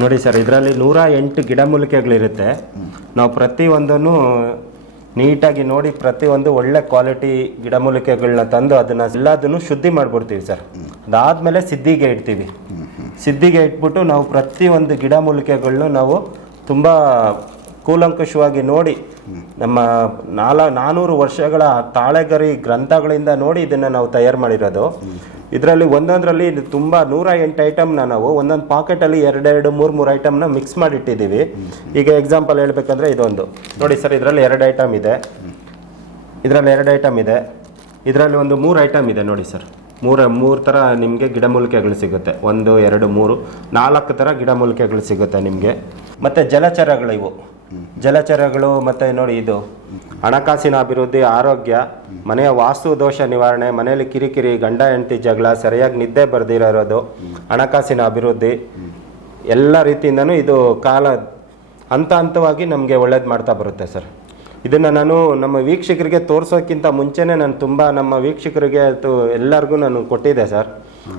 ನೋಡಿ ಸರ್, ಇದರಲ್ಲಿ ನೂರ ಎಂಟು ಗಿಡಮೂಲಿಕೆಗಳಿರುತ್ತೆ. ನಾವು ಪ್ರತಿಯೊಂದನ್ನು ನೀಟಾಗಿ ನೋಡಿ ಪ್ರತಿಯೊಂದು ಒಳ್ಳೆ ಕ್ವಾಲಿಟಿ ಗಿಡಮೂಲಿಕೆಗಳನ್ನ ತಂದು ಅದನ್ನು ಎಲ್ಲದನ್ನು ಶುದ್ಧಿ ಮಾಡಿಬಿಡ್ತೀವಿ ಸರ್. ಅದಾದಮೇಲೆ ಸಿದ್ಧಿಗೆ ಇಡ್ತೀವಿ. ಸಿದ್ಧಿಗೆ ಇಟ್ಬಿಟ್ಟು ನಾವು ಪ್ರತಿಯೊಂದು ಗಿಡಮೂಲಿಕೆಗಳನ್ನೂ ನಾವು ತುಂಬ ಕೂಲಂಕುಷವಾಗಿ ನೋಡಿ, ನಮ್ಮ ನಾಲ ನಾನೂರು ವರ್ಷಗಳ ತಾಳೆಗರಿ ಗ್ರಂಥಗಳಿಂದ ನೋಡಿ ಇದನ್ನು ನಾವು ತಯಾರು ಮಾಡಿರೋದು. ಇದರಲ್ಲಿ ಒಂದೊಂದರಲ್ಲಿ ತುಂಬ ನೂರ ಎಂಟು ಐಟಮ್ನ ನಾವು, ಒಂದೊಂದು ಪಾಕೆಟಲ್ಲಿ ಎರಡೆರಡು, ಮೂರು ಮೂರು ಐಟಮ್ನ ಮಿಕ್ಸ್ ಮಾಡಿಟ್ಟಿದ್ದೀವಿ. ಈಗ ಎಕ್ಸಾಂಪಲ್ ಹೇಳ್ಬೇಕಂದ್ರೆ ಇದೊಂದು. ನೋಡಿ ಸರ್, ಇದರಲ್ಲಿ ಎರಡು ಐಟಮ್ ಇದೆ. ಇದರಲ್ಲಿ ಎರಡು ಐಟಮ್ ಇದೆ. ಇದರಲ್ಲಿ ಒಂದು ಮೂರು ಐಟಮ್ ಇದೆ ನೋಡಿ ಸರ್. ಮೂರು ಮೂರು ಥರ ನಿಮಗೆ ಗಿಡಮೂಲಿಕೆಗಳು ಸಿಗುತ್ತೆ. ಒಂದು, ಎರಡು, ಮೂರು, ನಾಲ್ಕು ಥರ ಗಿಡಮೂಲಿಕೆಗಳು ಸಿಗುತ್ತೆ ನಿಮಗೆ. ಮತ್ತು ಜಲಚರಗಳು ಇವು. ಜಲಚರಗಳು ಮತ್ತು ನೋಡಿ ಇದು. ಹಣಕಾಸಿನ ಅಭಿವೃದ್ಧಿ, ಆರೋಗ್ಯ, ಮನೆಯ ವಾಸ್ತು ದೋಷ ನಿವಾರಣೆ, ಮನೆಯಲ್ಲಿ ಕಿರಿಕಿರಿ, ಗಂಡ, ಹೆಂಡತಿ ಜಗಳ, ಸರಿಯಾಗಿ ನಿದ್ದೆ ಬರೆದಿರೋದು ಹಣಕಾಸಿನ ಅಭಿವೃದ್ಧಿ. ಎಲ್ಲ ರೀತಿಯಿಂದನೂ ಇದು ಕಾಲ ಹಂತ ಹಂತವಾಗಿ ನಮಗೆ ಒಳ್ಳೇದು ಮಾಡ್ತಾ ಬರುತ್ತೆ ಸರ್. ಇದನ್ನು ನಾನು ನಮ್ಮ ವೀಕ್ಷಕರಿಗೆ ತೋರಿಸೋಕ್ಕಿಂತ ಮುಂಚೆನೇ ನಾನು ತುಂಬ ನಮ್ಮ ವೀಕ್ಷಕರಿಗೆ ಅದು ಎಲ್ಲರಿಗೂ ನಾನು ಕೊಟ್ಟಿದ್ದೆ ಸರ್.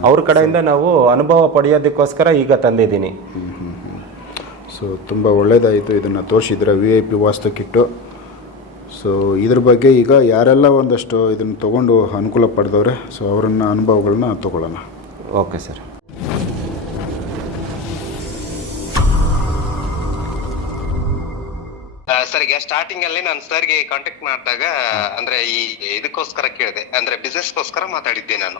ಅವ್ರ ಕಡೆಯಿಂದ ನಾವು ಅನುಭವ ಪಡೆಯೋದಕ್ಕೋಸ್ಕರ ಈಗ ತಂದಿದ್ದೀನಿ. ಸೊ ತುಂಬ ಒಳ್ಳೆಯದಾಯಿತು ಇದನ್ನು ತೋರಿಸಿದ್ರೆ V I P vastu kit so ಇದ್ರ ಬಗ್ಗೆ ಈಗ ಯಾರೆಲ್ಲ ಒಂದಷ್ಟು ಇದನ್ನು ತೊಗೊಂಡು ಅನುಕೂಲ ಪಡೆದವ್ರೆ ಸೊ ಅವರನ್ನ ಅನುಭವಗಳನ್ನ ತಗೊಳ್ಳೋಣ. ಓಕೆ ಸರ್ ಸರ್ ಈಗ ಸ್ಟಾರ್ಟಿಂಗ್ ಅಲ್ಲಿ ನಾನು ಸರ್ಗೆ ಕಾಂಟ್ಯಾಕ್ಟ್ ಮಾಡಿದಾಗ ಅಂದ್ರೆ ಈ ಇದಕ್ಕೋಸ್ಕರ ಕೇಳಿದೆ. ಅಂದ್ರೆ business ಗೋಸ್ಕರ ಮಾತಾಡಿದ್ದೆ ನಾನು.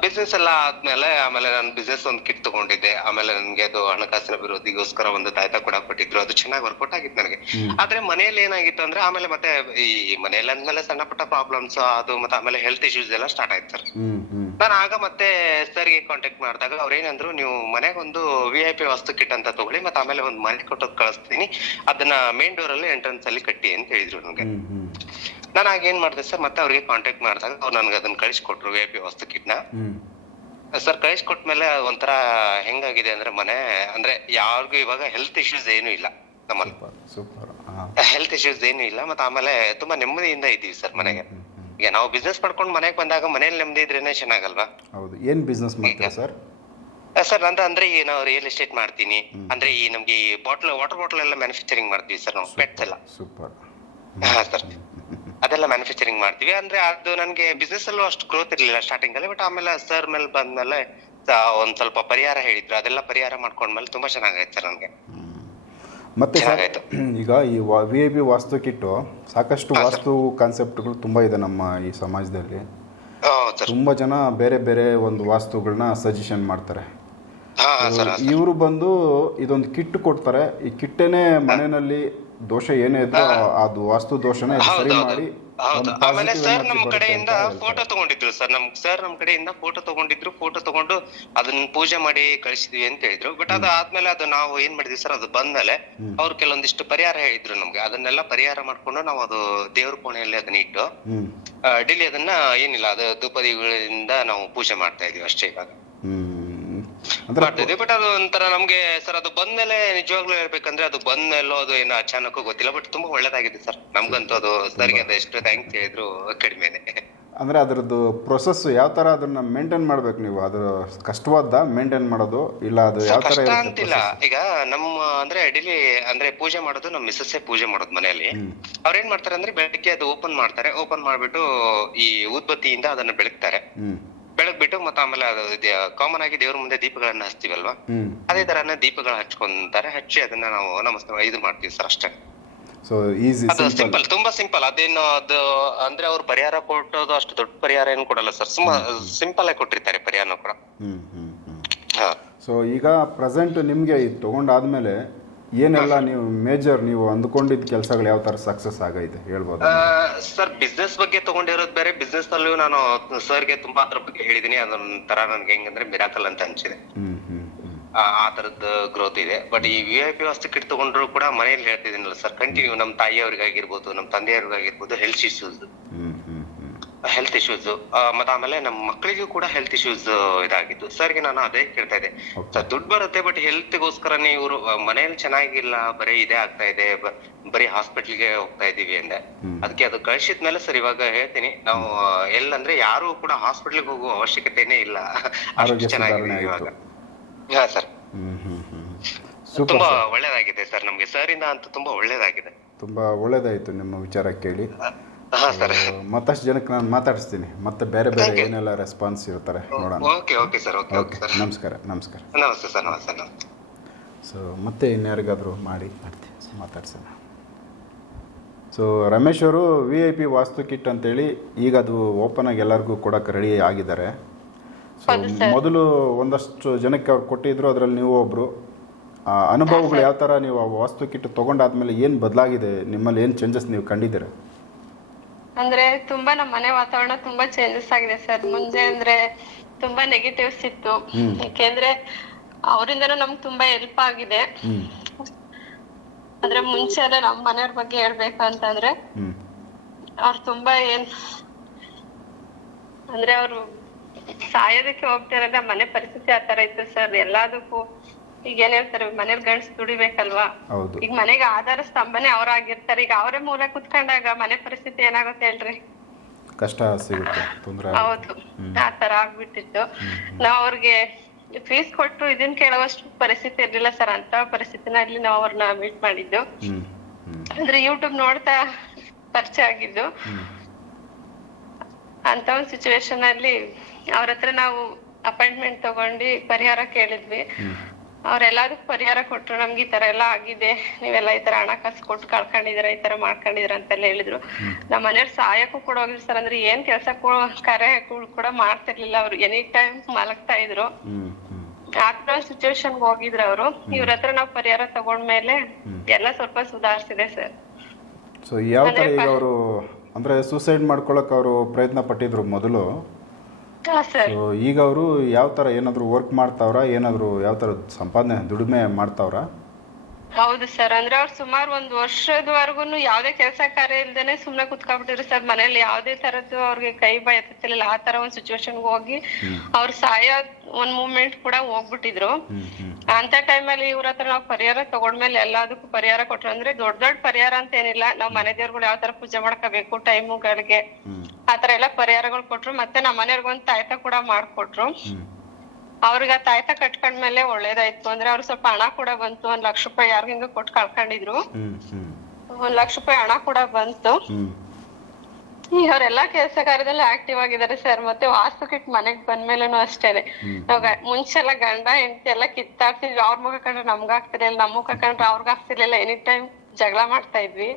ಬಿಸ್ನೆಸ್ ಎಲ್ಲ ಆದ್ಮೇಲೆ ಆಮೇಲೆ ನಾನು ಬಿಸ್ನೆಸ್ ಒಂದು ಕಿಟ್ ತಗೊಂಡಿದ್ದೆ. ಆಮೇಲೆ ನನ್ಗೆ ಅದು ಹಣಕಾಸಿನ ಅಭಿವೃದ್ಧಿಗೋಸ್ಕರ ಒಂದು ತಾಯ್ತ ಕೂಡ ಕೊಟ್ಟಿದ್ರು. ಅದು ಚೆನ್ನಾಗಿ ವರ್ಕೌಟ್ ಆಗಿತ್ತು ನನಗೆ. ಆದ್ರೆ ಮನೆಯಲ್ಲಿ ಏನಾಗಿತ್ತು ಅಂದ್ರೆ ಆಮೇಲೆ ಮತ್ತೆ ಈ ಮನೆಯಲ್ಲಿ ಅಂದ್ಮೇಲೆ ಸಣ್ಣ ಪುಟ್ಟ ಪ್ರಾಬ್ಲಮ್ಸ್ ಅದು ಮತ್ತೆ ಆಮೇಲೆ ಹೆಲ್ತ್ ಇಶ್ಯೂಸ್ ಎಲ್ಲ ಸ್ಟಾರ್ಟ್ ಆಯ್ತು ಸರ್. ನಾನು ಆಗ ಮತ್ತೆ ಸರ್ಗೆ ಕಾಂಟ್ಯಾಕ್ಟ್ ಮಾಡಿದಾಗ ಅವ್ರು ಏನಂದ್ರು ನೀವು ಮನೆಗೊಂದು V I P vastu kit ಅಂತ ತಗೊಳ್ಳಿ ಮತ್ತೆ ಆಮೇಲೆ ಒಂದು ಮನೆ ಕೊಟ್ಟದ್ ಕಳಿಸ್ತೀನಿ. ಅದನ್ನ ಮೇನ್ ಡೋರ್ ಅಲ್ಲಿ ಎಂಟ್ರೆನ್ಸ್ ಅಲ್ಲಿ ಕಟ್ಟಿ ಅಂತ ಹೇಳಿದ್ರು ನನಗೆ. ನಾನು ಆಗ ಏನ್ ಮಾಡಿದೆ ಸರ್ ಮತ್ತೆ ಅವ್ರಿಗೆ ಕಾಂಟ್ಯಾಕ್ಟ್ ಮಾಡಿದಾಗ ಅವ್ರು ನನಗೆ ಅದನ್ನ ಕಳಿಸ್ಕೊಟ್ರು ವಿ ಐ ಪಿ ವಸ್ತು ಕಿಟ್ನ ಸರ್ ಕಳಿಸ್ಕೊಟ್ಮೇಲೆ ಒಂಥರ ಹೆಂಗಾಗಿದೆ ಅಂದ್ರೆ ಮನೆ ಅಂದ್ರೆ ಯಾರಿಗೂ ಇವಾಗ ಹೆಲ್ತ್ ಇಶ್ಯೂಸ್ ಏನು ಇಲ್ಲ ನಮ್ಮಲ್ಲಿ. ಹೆಲ್ತ್ ಇಶ್ಯೂಸ್ ಏನು ಇಲ್ಲ ಮತ್ತೆ ಆಮೇಲೆ ತುಂಬಾ ನೆಮ್ಮದಿಯಿಂದ ಇದ್ದೀವಿ ಸರ್ ಮನೆಗೆ. ಈಗ ನಾವು ಬಿಸ್ನೆಸ್ ಮಾಡ್ಕೊಂಡು ಮನೆಗೆ ಬಂದಾಗ ಮನೇಲಿ ನೆಮ್ಮದಿ ಇದ್ರೇನೆ ಚೆನ್ನಾಗಲ್ವಾ? ಹೌದು. ಏನು ಬಿಸ್ನೆಸ್ ಮಾಡ್ತೀರಾ ಸರ್? ಸರ್ ನಂದು ಅಂದ್ರೆ ಈ ನಾವು ರಿಯಲ್ ಎಸ್ಟೇಟ್ ಮಾಡ್ತೀನಿ. ಅಂದ್ರೆ ಈ ನಮ್ಗೆ ಈ ಬಾಟ್ಲ್ ವಾಟರ್ ಬಾಟಲ್ ಎಲ್ಲ ಮ್ಯಾನುಫ್ಯಾಕ್ಚರಿಂಗ್ ಮಾಡ್ತೀವಿ ಸರ್ ನಾವು ಪೆಟ್ಸ್ ಎಲ್ಲ. ಸೂಪರ್. ಹಾ ಸರ್. ಅದೆಲ್ಲ ಮ್ಯಾನುಫ್ಯಾಕ್ಚರಿಂಗ್ ಮಾಡ್ತೀವಿ. ಅಂದ್ರೆ ಅದು ನನಗೆ ಬಿಸ್ನೆಸ್ ಅಲ್ಲೂ ಅಷ್ಟು ಗ್ರೋತ್ ಇರಲಿಲ್ಲ ಸ್ಟಾರ್ಟಿಂಗ್ ಅಲ್ಲಿ ಬಟ್ ಆಮೇಲೆ ಸರ್ ಮೇಲೆ ಬಂದ್ಮೇಲೆ ಒಂದ್ ಸ್ವಲ್ಪ ಪರಿಹಾರ ಹೇಳಿದ್ರು. ಅದೆಲ್ಲ ಪರಿಹಾರ ಮಾಡ್ಕೊಂಡ್ಮೇಲೆ ತುಂಬಾ ಚೆನ್ನಾಗಾಯ್ತು ಸರ್ ನನ್ಗೆ. ಮತ್ತೆ ಸರ್ ಈಗ ಈ V I P vastu kit ಸಾಕಷ್ಟು ವಾಸ್ತು ಕಾನ್ಸೆಪ್ಟ್ಗಳು ತುಂಬ ಇದೆ ನಮ್ಮ ಈ ಸಮಾಜದಲ್ಲಿ. ತುಂಬಾ ಜನ ಬೇರೆ ಬೇರೆ ಒಂದು ವಾಸ್ತುಗಳನ್ನ ಸಜೆಷನ್ ಮಾಡ್ತಾರೆ. ಇವರು ಬಂದು ಇದೊಂದು ಕಿಟ್ ಕೊಡ್ತಾರೆ. ಈ ಕಿಟ್ಟೇನೆ ಮನೆಯಲ್ಲಿ ದೋಷ ಏನೇ ಇದ್ರೂ ಅದು ವಾಸ್ತು ದೋಷನ ಸರಿ ಮಾಡಿ ಹೌದು. ಆಮೇಲೆ ಸರ್ ನಮ್ಮ ನಮ್ ಕಡೆಯಿಂದ ಫೋಟೋ ತಗೊಂಡಿದ್ರು ಸರ್ ನಮ್ ಸರ್ ನಮ್ ಕಡೆಯಿಂದ ಫೋಟೋ ತಗೊಂಡಿದ್ರು ಫೋಟೋ ತಗೊಂಡು ಅದನ್ನ ಪೂಜೆ ಮಾಡಿ ಕಳಿಸಿದ್ವಿ ಅಂತ ಹೇಳಿದ್ರು. ಬಟ್ ಅದು ಆದ್ಮೇಲೆ ಅದು ನಾವು ಏನ್ ಮಾಡಿದ್ವಿ ಸರ್ ಅದು ಬಂದ್ಮೇಲೆ ಅವ್ರು ಕೆಲವೊಂದಿಷ್ಟು ಪರಿಹಾರ ಹೇಳಿದ್ರು ನಮ್ಗೆ. ಅದನ್ನೆಲ್ಲ ಪರಿಹಾರ ಮಾಡ್ಕೊಂಡು ನಾವು ಅದು ದೇವ್ರ ಕೋಣೆಯಲ್ಲಿ ಅದನ್ನ ಇಟ್ಟು ಡೈಲಿ ಅದನ್ನ ಏನಿಲ್ಲ ಅದು ಧೂಪದಿಗಳಿಂದ ನಾವು ಪೂಜೆ ಮಾಡ್ತಾ ಇದೀವಿ ಅಷ್ಟೇ ಇವಾಗ. ಅಂದ್ರೆ ಬಟ್ ಅದು ಒಂಥರ ನಮ್ಗೆ ಸರ್ ಅದು ಬಂದ್ಮೇಲೆ ನಿಜವಾಗ್ಲೂ ಹೇಳ್ಬೇಕಂದ್ರೆ ಅದು ಬಂದ್ಮೇಲೋ ಅದು ಏನೋ ಅಚಾನಕ್ ಗೊತ್ತಿಲ್ಲ ಬಟ್ ತುಂಬಾ ಒಳ್ಳೇದಾಗಿದೆ ಸರ್ ನಮ್ಗಂತೂ ಅದು ಸರ್ಗೆ ಅದು ಎಷ್ಟು ಥ್ಯಾಂಕ್ಸ್ ಹೇಳಿದ್ರು ಕಡಿಮೆನೆ. ಅಂದ್ರೆ ಅದರದ್ದು ಪ್ರೊಸೆಸ್ ಯಾವ ತರ ಅದನ್ನ ಮೇಂಟೈನ್ ಮಾಡ್ಬೇಕು ನೀವು? ಅದು ಕಷ್ಟವಾದ ಮೇಂಟೈನ್ ಮಾಡೋದು ಇಲ್ಲ ಅದು ಯಾವ ತರ ಕಷ್ಟ ಅಂತಿಲ್ಲ. ಈಗ ನಮ್ಮ ಅಂದ್ರೆ ಡೈಲಿ ಅಂದ್ರೆ ಪೂಜೆ ಮಾಡೋದು ನಮ್ಮ ಮಿಸ್ಸಸ್ಸೇ ಪೂಜೆ ಮಾಡೋದು ಮನೆಯಲ್ಲಿ. ಅವ್ರೇನ್ ಅವ್ರ ಏನ್ ಮಾಡ್ತಾರೆ ಅಂದ್ರೆ ಬೆಳಗ್ಗೆ ಅದು ಓಪನ್ ಮಾಡ್ತಾರೆ. ಓಪನ್ ಮಾಡ್ಬಿಟ್ಟು ಈ ಊದ್ಬತ್ತಿಯಿಂದ ಅದನ್ನ ಬೆಳಗ್ತಾರೆ. ಹ್ಮ್ ಮತ್ತ ಆಮೇಲೆ ಅದು ಕಾಮನ್ ಆಗಿ ದೇವ್ರ ಮುಂದೆ ದೀಪಗಳನ್ನ ಹಚ್ತೀವಲ್ವಾ? ಅದೇ ತರನ ದೀಪಗಳ ಹಚ್ಕೊಂತಾರೆ ಹಚ್ಚಿ ಅದನ್ನ ನಾವು ನಮಸ್ತೆ ಇದು ಮಾಡ್ತೀವಿ ಸರ್ ಅಷ್ಟೇ. ಸೊ ಈಸಿ ಅದು ಸಿಂಪಲ್ ತುಂಬಾ ಸಿಂಪಲ್ ಅದೇನು ಅದು ಅಂದ್ರೆ ಅವ್ರು ಪರಿಹಾರ ಕೊಟ್ಟೋದು ಅಷ್ಟು ದೊಡ್ಡ ಪರಿಹಾರ ಏನು ಕೊಡಲ್ಲ ಸರ್. ಸುಮ್ಮ ಸಿಂಪಲ್ ಆಗಿ ಕೊಟ್ಟಿರ್ತಾರೆ ಪರಿಹಾರನೂ ಕೂಡ. ಹ್ಮ್ ಹ್ಮ್ ಹ್ಮ್. ಹಾ. ಸೊ ಈಗ ಪ್ರೆಸೆಂಟ್ ನಿಮಗೆ ತೊಗೊಂಡಾದ್ಮೇಲೆ ಏನೆಲ್ಲ ನೀವು ಮೇಜರ್ ನೀವು ಅಂದ್ಕೊಂಡಿದ್ದ ಕೆಲಸಗಳು ಯಾವ ತರ ಸಕ್ಸಸ್ ಆಗೈತೆ ಹೇಳ್ಬೋದು? ಸರ್ ಬಿಸ್ನೆಸ್ ಬಗ್ಗೆ ತಗೊಂಡಿರೋದು ಬೇರೆ. ಬಿಸ್ನೆಸ್ ಅಲ್ಲೂ ನಾನು ಸರ್ಗೆ ತುಂಬಾ ಅದ್ರ ಬಗ್ಗೆ ಹೇಳಿದೀನಿ. ಅದೊಂಥರ ನನ್ಗೆ ಹೆಂಗಂದ್ರೆ ಮಿರಾಕಲ್ ಅಂತ ಅನ್ಸಿದೆ. ಆ ತರದ ಗ್ರೋತ್ ಇದೆ. ಬಟ್ ಈ ವಿ ಐ ಪಿ ವ್ಯವಸ್ಥೆ ಕಿಟ್ ತಗೊಂಡ್ರು ಕೂಡ ಮನೆಯಲ್ಲಿ ಹೇಳ್ತಿದ್ದೀನಲ್ಲ ಸರ್. ಕಂಟಿನ್ಯೂ ನಮ್ಮ ತಾಯಿಯವ್ರಿಗಾಗಿರ್ಬೋದು ನಮ್ಮ ತಂದೆಯವ್ರಿಗಾಗಿರ್ಬೋದು ಹೆಲ್ತ್ ಇಶ್ಯೂಸ್ ಹೆಲ್ತ್ ಇಶ್ಯೂಸ್ ಮತ್ತೆ ಆಮೇಲೆ ನಮ್ಮ ಮಕ್ಕಳಿಗೂ ಕೂಡ ಹೆಲ್ತ್ ಇಶ್ಯೂಸ್ ಇದಾಗಿತ್ತು ಸರ್ಗೆ ನಾನು ಅದೇ ಕೇಳ್ತಾ ಇದ್ದೆ. ಸರ್ ದುಡ್ಡು ಬರುತ್ತೆ ಬಟ್ ಹೆಲ್ತ್ಗೋಸ್ಕರನೇ ಇವರು ಮನೇಲಿ ಚೆನ್ನಾಗಿಲ್ಲ ಬರೀ ಇದೇ ಆಗ್ತಾ ಇದೆ ಬರಿ ಹಾಸ್ಪಿಟ್ಲ್ಗೆ ಹೋಗ್ತಾ ಇದೀವಿ ಅಂದೆ. ಅದಕ್ಕೆ ಅದು ಕಳ್ಸಿದ್ಮೇಲೆ ಸರ್ ಇವಾಗ ಹೇಳ್ತೀನಿ. ನಾವು ಎಲ್ಲಂದ್ರೆ ಯಾರು ಕೂಡ ಹಾಸ್ಪಿಟ್ಲ್ಗೆ ಹೋಗುವ ಅವಶ್ಯಕತೆನೇ ಇಲ್ಲ. ಅಷ್ಟು ಚೆನ್ನಾಗಿದೆ ಇವಾಗ. ಹಾ ಸರ್. ತುಂಬಾ. ಒಳ್ಳೇದಾಗಿದೆ ಸರ್ ನಮ್ಗೆ. ಸರ್ ಇಂದ ಅಂತೂ ತುಂಬಾ ಒಳ್ಳೇದಾಗಿದೆ. ತುಂಬಾ ಒಳ್ಳೇದಾಯ್ತು ನಿಮ್ಮ ವಿಚಾರ ಕೇಳಿ. ಮತ್ತಷ್ಟು ಜನಕ್ಕೆ ನಾನು ಮಾತಾಡಿಸ್ತೀನಿ. ಮತ್ತೆ ಬೇರೆ ಬೇರೆ ಏನೆಲ್ಲ ರೆಸ್ಪಾನ್ಸ್ ಇರ್ತಾರೆ ನೋಡೋಣ. Okay okay sir okay okay okay sir. ನಮಸ್ಕಾರ ನಮಸ್ಕಾರ. ನಮಸ್ತೆ ಸರ್ ನಮಸ್ತೆ ನಮಸ್ತೆ. ಸೊ ಮತ್ತೆ ಇನ್ಯಾರಿಗಾದರೂ ಮಾಡಿ ಮಾತಾಡ್ಸೋಣ. ಸೊ ರಮೇಶ್ ಅವರು V I P vastu kit ಅಂತೇಳಿ ಈಗ ಅದು ಓಪನ್ ಆಗಿ ಎಲ್ಲರಿಗೂ ಕೊಡೋಕೆ ರೆಡಿ ಆಗಿದ್ದಾರೆ. ಸೊ ಮೊದಲು ಒಂದಷ್ಟು ಜನಕ್ಕೆ ಅವ್ರು ಕೊಟ್ಟಿದ್ರು ಅದರಲ್ಲಿ ನೀವು ಒಬ್ಬರು ಅನುಭವಗಳು ಯಾವ ಥರ ನೀವು ಆ ವಾಸ್ತು ಕಿಟ್ ತೊಗೊಂಡಾದ್ಮೇಲೆ ಏನು ಬದಲಾಗಿದೆ? ನಿಮ್ಮಲ್ಲಿ ಏನು ಚೇಂಜಸ್ ನೀವು ಕಂಡಿದ್ದೀರ? ಅಂದ್ರೆ ತುಂಬಾ ನಮ್ಮ ಮನೆ ವಾತಾವರಣ ತುಂಬಾ ಚೇಂಜಸ್ ಆಗಿದೆ ಸರ್. ಮುಂಚೆ ಅಂದ್ರೆ ತುಂಬಾ ನೆಗೆಟಿವ್ಸ್ ಇತ್ತು. ಯಾಕೆಂದ್ರೆ ಅವರಿಂದನೂ ನಮ್ಗ್ ತುಂಬಾ ಹೆಲ್ಪ್ ಆಗಿದೆ. ಅಂದ್ರೆ ಮುಂಚೆ ಎಲ್ಲ ನಮ್ಮ ಮನೆಯವ್ರ ಬಗ್ಗೆ ಹೇಳ್ಬೇಕು ಅಂತಂದ್ರೆ ಅವ್ರು ತುಂಬಾ ಏನ್ ಅಂದ್ರೆ ಅವ್ರು ಸಾಯೋದಕ್ಕೆ ಹೋಗ್ತಿರೋದೇ ಮನೆ ಪರಿಸ್ಥಿತಿ ಆ ತರ ಇತ್ತು ಸರ್. ಎಲ್ಲದಕ್ಕೂ ಈಗ ಏನ್ ಹೇಳ್ತಾರೆ ಮನೇಲಿ ಗಂಡ್ಸ್ ದುಡಿಬೇಕಲ್ವಾ? ಹೌದು. ಈಗ ಮನೆಗೆ ಆಧಾರ ಸ್ತಂಭನೇ ಅವ್ರಾಗಿರ್ತಾರೆ. ಈಗ ಅವರೇ ಮೂಲ ಕುತ್ಕೊಂಡಾಗ ಮನೆ ಪರಿಸ್ಥಿತಿ ಏನಾಗುತ್ತೆ ಹೇಳ್ರಿ? ಕಷ್ಟ ಸಿಗುತ್ತೆ ತೊಂದರೆ ಹೌದು. ಆ ತರ ಆಗ್ಬಿಟ್ಟಿತ್ತು. ನಾವ್ ಅವ್ರಿಗೆ ಫೀಸ್ ಕೊಟ್ಟು ಇದನ್ ಕೇಳುವಷ್ಟು ಪರಿಸ್ಥಿತಿ ಇರ್ಲಿಲ್ಲ ಸರ್. ಅಂತ ಪರಿಸ್ಥಿತಿನಲ್ಲಿ ನಾವು ಅವ್ರನ್ನ ಮೀಟ್ ಮಾಡಿದ್ದು. ಅಂದ್ರೆ ಯೂಟ್ಯೂಬ್ ನೋಡ್ತಾ ಪರಿಚಯ ಆಗಿದ್ದು. ಅಂತ ಒಂದ್ ಸಿಚುವೇಶನ್ ಅಲ್ಲಿ ಅವ್ರ ಹತ್ರ ನಾವು ಅಪಾಯಿಂಟ್ಮೆಂಟ್ ತಗೊಂಡಿ ಪರಿಹಾರ ಕೇಳಿದ್ವಿ. ಅವ್ರೆಲ್ಲದಕ್ಕೂ ಪರಿಹಾರ ಕೊಟ್ರು ನಮ್ಗೆ ಈ ತರ ಎಲ್ಲ ಆಗಿದೆ ನೀವೆಲ್ಲ ಈ ತರ ಹಣಕಾಸು ಕೊಟ್ಟು ಕಳ್ಕೊಂಡಿದೀರ ಈ ತರ ಮಾಡ್ಕೊಂಡಿದೀರ ಅಂತೆಲ್ಲ ಹೇಳಿದ್ರು. ನಮ್ಮ ಮನೆಯವ್ರ ಸಹಾಯಕ್ಕೂ ಕೂಡ ಹೋಗಿದ್ರು ಸರ್ ಅಂದ್ರೆ ಏನ್ ಕೆಲ್ಸ ಕರೆ ಕೂಡ ಮಾಡ್ತಿರ್ಲಿಲ್ಲ ಅವ್ರು. ಎನಿ ಟೈಮ್ ಮಲಗ್ತಾ ಇದ್ರು. ಆತರ ಸಿಚುವೇಶನ್ ಹೋಗಿದ್ರು ಅವರು. ಇವ್ರ ಹತ್ರ ನಾವು ಪರಿಹಾರ ತಗೊಂಡ್ಮೇಲೆ ಎಲ್ಲ ಸ್ವಲ್ಪ ಸುಧಾರಿಸಿದೆ ಸರ್. ಸೊ ಯಾವ ತರ ಈಗ ಅವರು ಅಂದ್ರೆ ಸೂಸೈಡ್ ಮಾಡ್ಕೊಳಕ್ ಅವರು ಪ್ರಯತ್ನ ಪಟ್ಟಿದ್ರು ಮೊದಲು? ಸೊ ಈಗ ಅವರು ಯಾವ ತರ ಏನಾದರೂ ವರ್ಕ್ ಮಾಡ್ತಾವ್ರ? ಏನಾದರೂ ಯಾವ ಥರ ಸಂಪಾದನೆ ದುಡಿಮೆ ಮಾಡ್ತಾವ್ರಾ? ಹೌದು ಸರ್. ಅಂದ್ರೆ ಅವ್ರು ಸುಮಾರು ಒಂದ್ ವರ್ಷದವರೆಗೂ ಯಾವ್ದೇ ಕೆಲಸ ಕಾರ್ಯ ಇಲ್ದೇನೆ ಸುಮ್ನೆ ಕುತ್ಕೊಂಡ್ಬಿಟ್ಟಿರು ಸರ್. ಮನೇಲಿ ಯಾವ್ದೇ ತರದ್ದು ಅವ್ರಿಗೆ ಕೈ ಬಾಯ್ ಎತ್ತುತ್ತಿರ್ಲಿಲ್ಲ ಆ ತರ ಒಂದ್ ಸಿಚುವೇಶನ್ ಹೋಗಿ ಅವ್ರ ಸಾಯ ಒಂದ್ ಮೂಮೆಂಟ್ ಕೂಡ ಹೋಗ್ಬಿಟ್ಟಿದ್ರು. ಅಂತ ಟೈಮಲ್ಲಿ ಇವ್ರ ಹತ್ರ ನಾವು ಪರಿಹಾರ ತಗೊಂಡ್ಮೇಲೆ ಎಲ್ಲದಕ್ಕೂ ಪರಿಹಾರ ಕೊಟ್ರು. ಅಂದ್ರೆ ದೊಡ್ಡ ದೊಡ್ಡ ಪರಿಹಾರ ಅಂತ ಏನಿಲ್ಲ. ನಾವ್ ಮನೆ ದೇವ್ರುಗಳು ಯಾವ ತರ ಪೂಜೆ ಮಾಡ್ಕೋಬೇಕು ಟೈಮುಗಳಿಗೆ ಆತರ ಎಲ್ಲ ಪರಿಹಾರಗಳು ಕೊಟ್ರು ಮತ್ತೆ ನಮ್ಮ ಮನೆಯವ್ರಿಗೊಂದ್ ತಾಯ್ತ ಕೂಡ ಮಾಡ್ಕೊಟ್ರು. ಅವ್ರಿಗೆ ಆ ತಾಯ್ತ ಕಟ್ಕೊಂಡ್ಮೇಲೆ ಒಳ್ಳೇದಾಯ್ತು. ಅಂದ್ರೆ ಅವ್ರು ಸ್ವಲ್ಪ ಹಣ ಕೂಡ ಬಂತು ಒಂದ್ ಲಕ್ಷ ರೂಪಾಯಿ ಯಾರಿಗಿಂಗ ಕೊಟ್ಟು ಕಳ್ಕೊಂಡಿದ್ರು. ಒಂದ್ ಲಕ್ಷ ರೂಪಾಯಿ ಹಣ ಕೂಡ ಬಂತು. ಅವರೆಲ್ಲಾ ಕೆಲಸ ಕಾರ್ಯದಲ್ಲಿ ಆಕ್ಟಿವ್ ಆಗಿದ್ದಾರೆ ಸರ್ ಮತ್ತೆ ವಾಸ್ತು ಕಿಟ್ ಮನೆಗ್ ಬಂದ್ಮೇಲೆನು ಅಷ್ಟೇನೆ ನಾವ್ ಮುಂಚೆಲ್ಲ ಗಂಡ ಹೆಂಡತಿ ಎಲ್ಲ ಕಿತ್ತಾಡ್ತಿದ್ವಿ. ಅವ್ರ ಮುಖ ಕಂಡ್ರೆ ನಮ್ಗ ಆಗ್ತಿರ್ಲಿಲ್ಲ ನಮ್ ಮುಖ ಕಂಡ್ರೆ ಅವ್ರಿಗಾಗ್ತಿರ್ಲಿಲ್ಲ ಎನಿ ಟೈಮ್ ಜಗಳ ಮಾಡ್ತಾ ಇದ್ವಿ.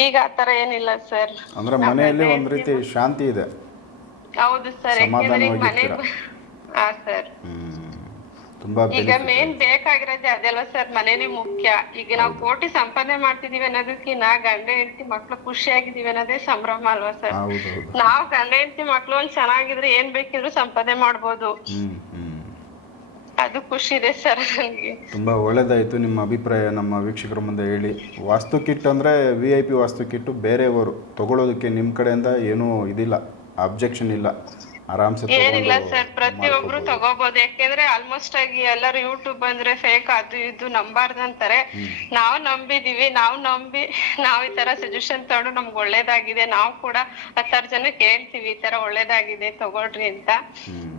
ಈಗ ಆತರ ಏನಿಲ್ಲ ಸರ್. ಅಂದ್ರೆ ಮನೆಯಲ್ಲಿ ಒಂದು ರೀತಿ ಶಾಂತಿ ಇದೆ. ಹೌದು ಸರ್ ಯಾಕೆಂದ್ರೆ ಈಗ ಹಾ ಸರ್. ತುಂಬ ಈಗ ಮೇನ್ ಬೇಕಾಗಿರೋದೇ ಅದೆಲ್ಲ ಸರ್ ಮನೇನೆ ಮುಖ್ಯ. ಈಗ ನಾವು ಕೋಟಿ ಸಂಪಾದನೆ ಮಾಡ್ತಿದೀವಿ ಅನ್ನೋದಕ್ಕಿನ್ನ ಗಂಡ ಹೆಂಡತಿ ಮಕ್ಳು ಖುಷಿಯಾಗಿದೀವಿ ಅನ್ನೋದೇ ಸಂಭ್ರಮ ಅಲ್ವಾ ಸರ್? ಹೌದು ಹೌದು. ನಾವ್ ಗಂಡ ಹೆಂಡತಿ ಮಕ್ಳು ಒಂದ್ ಚೆನ್ನಾಗಿದ್ರೆ ಏನ್ ಬೇಕಿದ್ರು ಸಂಪಾದನೆ ಮಾಡ್ಬೋದು. ಅದು ಖುಷಿ ಇದೆ ಸರ್ ತುಂಬಾ ತುಂಬ ಒಳ್ಳೆಯದಾಯಿತು ನಿಮ್ಮ ಅಭಿಪ್ರಾಯ ನಮ್ಮ ವೀಕ್ಷಕರ ಮುಂದೆ ಹೇಳಿ. ವಾಸ್ತು ಕಿಟ್ ಅಂದ್ರೆ V I P vastu kit ಬೇರೆಯವರು ತಗೊಳ್ಳೋದಕ್ಕೆ ನಿಮ್ಮ ಕಡೆಯಿಂದ ಏನೂ ಇದಿಲ್ಲ ಅಬ್ಜೆಕ್ಷನ್ ಇಲ್ಲ. ಆರಾಮ್ಸೆ ಏನಿಲ್ಲ ಸರ್ ಪ್ರತಿಯೊಬ್ರು ತಗೋಬಹುದು ಯಾಕೆಂದ್ರೆ ಆಲ್ಮೋಸ್ಟ್ ಆಗಿ ಎಲ್ಲರೂ ಯೂಟ್ಯೂಬ್ ಅಂದ್ರೆ ಫೇಕ್ ಅದು ಇದು ನಂಬಾರ್ದು ಅಂತಾರೆ. ನಾವ್ ನಂಬಿದೀವಿ ನಾವು ನಂಬಿ ನಾವ್ ಈ ತರ ಸಜೆಷನ್ ತಗೊಂಡು ನಮ್ಗೆ ಒಳ್ಳೇದಾಗಿದೆ. ನಾವು ಕೂಡ ಹತ್ತಾರು ಜನ ಕೇಳ್ತೀವಿ ಈ ತರ ಒಳ್ಳೇದಾಗಿದೆ ತಗೊಳ್ರಿ ಅಂತ.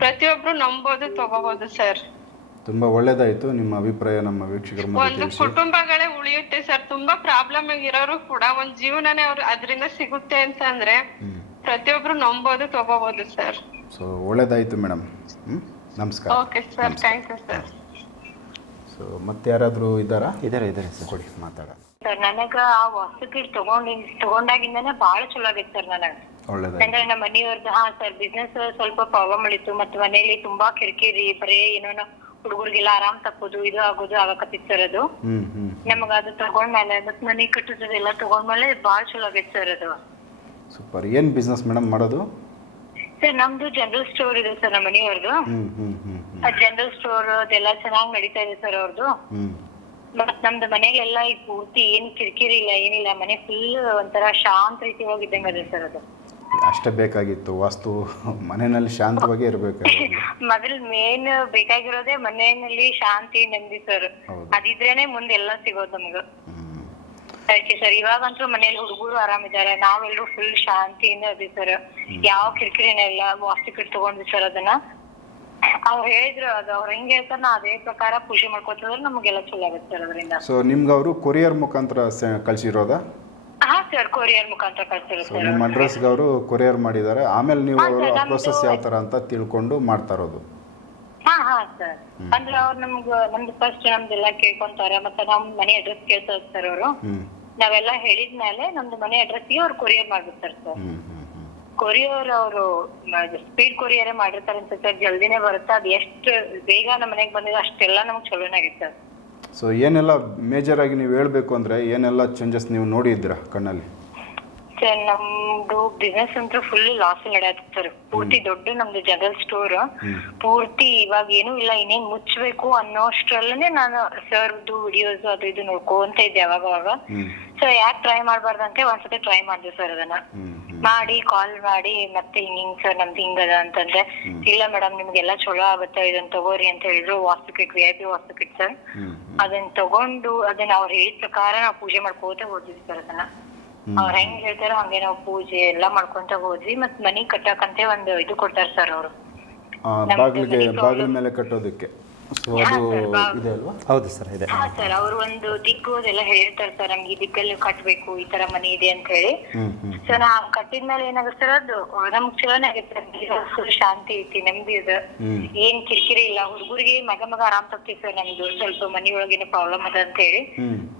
ಪ್ರತಿಯೊಬ್ರು ನಂಬೋದು ತಗೋಬಹುದು ಸರ್. ತುಂಬ ಒಳ್ಳೇದಾಯ್ತು. ನಿಮ್ಮ ಅಭಿಪ್ರಾಯ ನಮ್ಮ ವೀಕ್ಷಕರ ಮುಂದೆ ಒಂದು ತಿಳಿಸಿ. ಕುಟುಂಬಗಳೇ ಉಳಿಯುತ್ತೆ ಸರ್. ತುಂಬಾ ಪ್ರಾಬ್ಲಮ್ ಆಗಿರೋರು ಕೂಡ ಒಂದ್ ಜೀವನನೇ ಅವ್ರು ಅದರಿಂದ ಸಿಗುತ್ತೆ ಅಂತ ಅಂದ್ರೆ ಪ್ರತಿಯೊಬ್ರು ನಂಬೋದು ತಗೋಬಹುದು ಸರ್. ಸೊ ಒಳ್ಳೇದಾಯ್ತು ಮೇಡಮ್ ನಮಸ್ಕಾರ. Okay sir thank you sir so ಮತ್ತೆ ಯಾರಾದರೂ ಇದ್ದಾರಾ? ಇದಾರೆ ಇದಾರೆ ಸರ್. ಕೊಡಿ ಮಾತಾಡ ಸರ್ ನನಗ ಆ ವಸ್ತು ಕಿಟ್ ತಗೊಂಡಿ ತಗೊಂಡಾಗಿಂದಾನೆ ಬಹಳ ಚಲೋ ಆಗೈತೆ ಸರ್ ನನಗ. ಅಂದ್ರೆ ನಮ್ಮ ಮನೆಯವ್ರದ್ದು ಹಾ ಸರ್ ಬಿಸ್ನೆಸ್ ಸ್ವಲ್ಪ ಪ್ರಾಬ್ಲಮ್ ಇತ್ತು. ಮತ್ತೆ ಮನೆಯಲ್ಲಿ ತುಂಬಾ ಕಿರಿಕಿರಿ ಬರೀ ಏನೋ ಹುಡುಗರಿಗೆಲ್ಲ ಆರಾಮ್ ತಪ್ಪೋದು ಇದು ಆಗೋದು ಆಗಕತ್ತಿತ್ತು ಸರ್ ಅದು ನಮಗ ಅದು ತಗೊಂಡ್ಮೇಲೆ ಮತ್ ಮನಿ ಕಟ್ಟೋದು ತಗೊಂಡ್ ತಗೊಂಡ್ಮೇಲೆ ಬಹಳ ಚಲೋ ಆಗೈತೆ ಸರ್ ಅದು. ಸೂಪರ್. ಏನು ಬಿಸ್ನೆಸ್ ಮೇಡಮ್ ಮಾಡೋದು? ಸರ್ ನಮ್ದು ಜನರಲ್ ಸ್ಟೋರ್ ಇದೆ ಸರ್ ನಮ್ಮ ಮನೆಯವ್ರದ್ದು ಹ್ಮ್ ಹ್ಮ್ ಹ್ಮ್ ಆ ಜನರಲ್ ಸ್ಟೋರ್ ಅದೆಲ್ಲ ಚೆನ್ನಾಗಿ ನಡೀತಾ ಇದೆ ಸರ್ ಅವ್ರದ್ದು ಹ್ಮ್. ಮತ್ ನಮ್ದು ಮನೆಗೆಲ್ಲ ಈಗ ಪೂರ್ತಿ ಏನ್ ಕಿರಿಕಿರಿ ಇಲ್ಲ ಏನಿಲ್ಲ. ಮನೆ ಫುಲ್ ಒಂಥರ ಶಾಂತ ರೀತಿ ಹೋಗಿದ್ದಂಗ ಅದೇ ಸರ್ ಅದು. ಅಷ್ಟೇ ಬೇಕಾಗಿತ್ತು ವಾಸ್ತು ಮನೆಯಲ್ಲಿ ಶಾಂತವಾಗಿ ಇರಬೇಕು. ಮೊದಲ್ ಮೇನ್ ಬೇಕಾಗಿರೋದೇ ಮನೆಯಲ್ಲಿ ಶಾಂತಿ ನೆಮ್ಮದಿ ಸರ್. ಅದಿದ್ರೇನೆ ಮುಂದೆ ಎಲ್ಲ ಸಿಗೋದು ನಮ್ಗ. ಅದಕ್ಕೆ ಸರ್ ಇವಾಗಂತೂ ಮನೇಲಿ ಹುಡುಗರು ಆರಾಮಿದ್ದಾರೆ ನಾವೆಲ್ಲರೂ ಫುಲ್ ಶಾಂತಿಯಿಂದ ಅದೇ ಸರ್. ಯಾವ ಕಿರಿಕಿರಿನ ಇಲ್ಲ ವಾಸ್ತು ಕಿಟ್ ತಗೊಂಡ್ವಿ ಸರ್ ಅದನ್ನ. ಅವ್ರು ಹೇಳಿದ್ರು ಅದು ಅವ್ರ ಹೆಂಗೆ ಹೇಳ್ತಾರ ನಾ ಅದೇ ಪ್ರಕಾರ ಪೂಜೆ ಮಾಡ್ಕೊತಿದ್ರೆ ನಮಗೆಲ್ಲ ಚಲೋ ಆಗುತ್ತೆ ಸರ್ ಅದರಿಂದ. ಸೊ ನಿಮ್ಗೆ ಅವರು ಕೊರಿಯರ್ ಮುಖಾಂತರ ಕಳ್ಸಿರೋದಾ? ಹಾ ಸರ್ ಕೊರಿಯರ್ ಮುಖಾಂತರ ಸೊ ನಿಮ್ಮ ಅಡ್ರೆಸ್ಗೆ ಅವರು ಕೊರಿಯರ್ ಮಾಡಿದ್ದಾರೆ. ಆಮೇಲೆ ನೀವು ಹಾ, ಸರ್, ನಮ್ದು- ಪ್ರೊಸೆಸ್ ಯಾವ ಥರ ಅಂತ ತಿಳ್ಕೊಂಡು ಮಾಡ್ತಾ ಇರೋದು. ಹಾ ಹಾ ಸರ್. ಅಂದ್ರೆ ಅವ್ರು ನಮ್ಗ ನಮ್ದು ಫಸ್ಟ್ ನಮ್ದೆಲ್ಲ ಕೇಳ್ಕೊಂತಾರೆ ಮತ್ತೆ ನಮ್ ಮನೆ ಅಡ್ರೆಸ್ ಕೇಳ್ತಾರೆ ಸರ್ ಅವರು. ಹ್ಞೂ ನಾವೆಲ್ಲ ಹೇಳಿದ್ಮೇಲೆ ನಮ್ದು ಮನೆ ಅಡ್ರೆಸ್ಗೆ ಅವ್ರು ಕೊರಿಯರ್ ಮಾಡ್ಬಿಡ್ತಾರೆ ಸರ್. ಹ್ಞೂ ಹ್ಞೂ ಹ್ಞೂ ಕೊರಿಯರ್ ಅವರು ಸ್ಪೀಡ್ ಕೊರಿಯರ್ ಮಾಡಿರ್ತಾರೆ ಅಂತ ಸರ್. ಜಲ್ದಿನೇ ಬರುತ್ತೆ. ಅದ್ ಎಷ್ಟು ಬೇಗ ನಮ್ಮ ಮನೆಗೆ ಬಂದಿದೆ ಅಷ್ಟೆಲ್ಲ ನಮ್ಗೆ ಚಲೋನೇ ಆಗಿತ್ತು. ಸರ್ ಸೊ ಏನೆಲ್ಲ ಮೇಜರ್ ಆಗಿ ನೀವು ಹೇಳಬೇಕು ಅಂದರೆ ಏನೆಲ್ಲ ಚೇಂಜಸ್ ನೀವು ನೋಡಿದ್ದೀರಾ ಕಣ್ಣಲ್ಲಿ? ಸರ್ ನಮ್ದು ಬಿಸ್ನೆಸ್ ಅಂತೂ ಫುಲ್ ಲಾಸ್ ನಡೆಯತ್ತೆ ಸರ್ ಪೂರ್ತಿ ದೊಡ್ಡ ನಮ್ದು ಜನರಲ್ ಸ್ಟೋರ್ ಪೂರ್ತಿ ಇವಾಗ ಏನು ಇಲ್ಲ ಇನ್ನೇನ್ ಮುಚ್ಚಬೇಕು ಅನ್ನೋಷ್ಟ್ರಲ್ಲೇ ನಾನು ಸರ್ದು ವಿಡಿಯೋಸ್ ಅದು ಇದು ನೋಡ್ಕೊಂತ ಇದ್ದೆ ಅವಾಗ ಅವಾಗ. ಸೊ ಯಾಕೆ ಟ್ರೈ ಮಾಡಬಾರ್ದಂತೆ ಒಂದ್ಸತಿ ಟ್ರೈ ಮಾಡಿದೆ ಸರ್ ಅದನ್ನ. ಮಾಡಿ ಕಾಲ್ ಮಾಡಿ ಮತ್ತೆ ಹಿಂಗ್ ಹಿಂಗ್ ಸರ್ ನಮ್ದು ಹಿಂಗದ ಅಂತಂದ್ರೆ ಇಲ್ಲ ಮೇಡಮ್ ನಿಮ್ಗೆಲ್ಲ ಚಲೋ ಆಗುತ್ತೆ ಇದನ್ನ ತಗೋರಿ ಅಂತ ಹೇಳಿದ್ರು vastu kit V I P vastu kit sir ಅದನ್ನ ತಗೊಂಡು ಅದನ್ನ ಅವ್ರು ಹೇಳಿದ ಪ್ರಕಾರ ನಾವು ಪೂಜೆ ಮಾಡ್ಕೋತ ಹೋದ್ವಿ ಸರ್ ಅದನ್ನ. ಅವ್ರ ಹೆಂಗ್ ಹೇಳ್ತಾರೋ ಹಂಗೆ ನಾವು ಪೂಜೆ ಎಲ್ಲಾ ಮಾಡ್ಕೊಂತ ಹೋದ್ವಿ. ಮತ್ತ್ ಮನಿ ಕಟ್ಟಕಂತೆ ಒಂದು ಇದು ಕೊಡ್ತಾರ ಸರ್ ಅವರು. ಬಾಗಿಲಿಗೆ ಬಾಗಿಲ ಮೇಲೆ ಕಟ್ಟೋದಕ್ಕೆ. ಸೊ ಅದು ಇದೆ ಅಲ್ವಾ? ಹೌದು ಸರ್ ಇದೆ. ಹಾ ಸರ್ ಅವ್ರು ಒಂದು ದಿಕ್ಕು ಅದೆಲ್ಲ ಹೇಳ್ತಾರೆ ಸರ್ ನಮ್ಗೆ ಈ ದಿಕ್ಕಲ್ಲಿ ಕಟ್ಬೇಕು ಈ ತರ ಮನೆ ಇದೆ ಅಂತ ಹೇಳಿ. ಹ್ಞೂ ಸೊ ನಾ ಕಟ್ಟಿದ್ಮೇಲೆ ಏನಾಗುತ್ತೆ ಸರ್ ಅದು ನಮ್ಗ್ ಚಲೋನೇ ಆಗುತ್ತೆ ಶಾಂತಿ ಐತಿ ನೆಮ್ಮದಿ ಇದೆ. ಹ್ಮ್. ಏನ್ ಕಿರಿಕಿರಿ ಇಲ್ಲ ಹುಡುಗರಿಗೆ ಮಗ ಮಗ ಆರಾಮ್ ತಪ್ತಿ ಸರ್ ನಮ್ದು ಸ್ವಲ್ಪ ಮನಿಯೊಳಗೇನೋ ಪ್ರಾಬ್ಲಮ್ ಅದ ಅಂತ ಹೇಳಿ.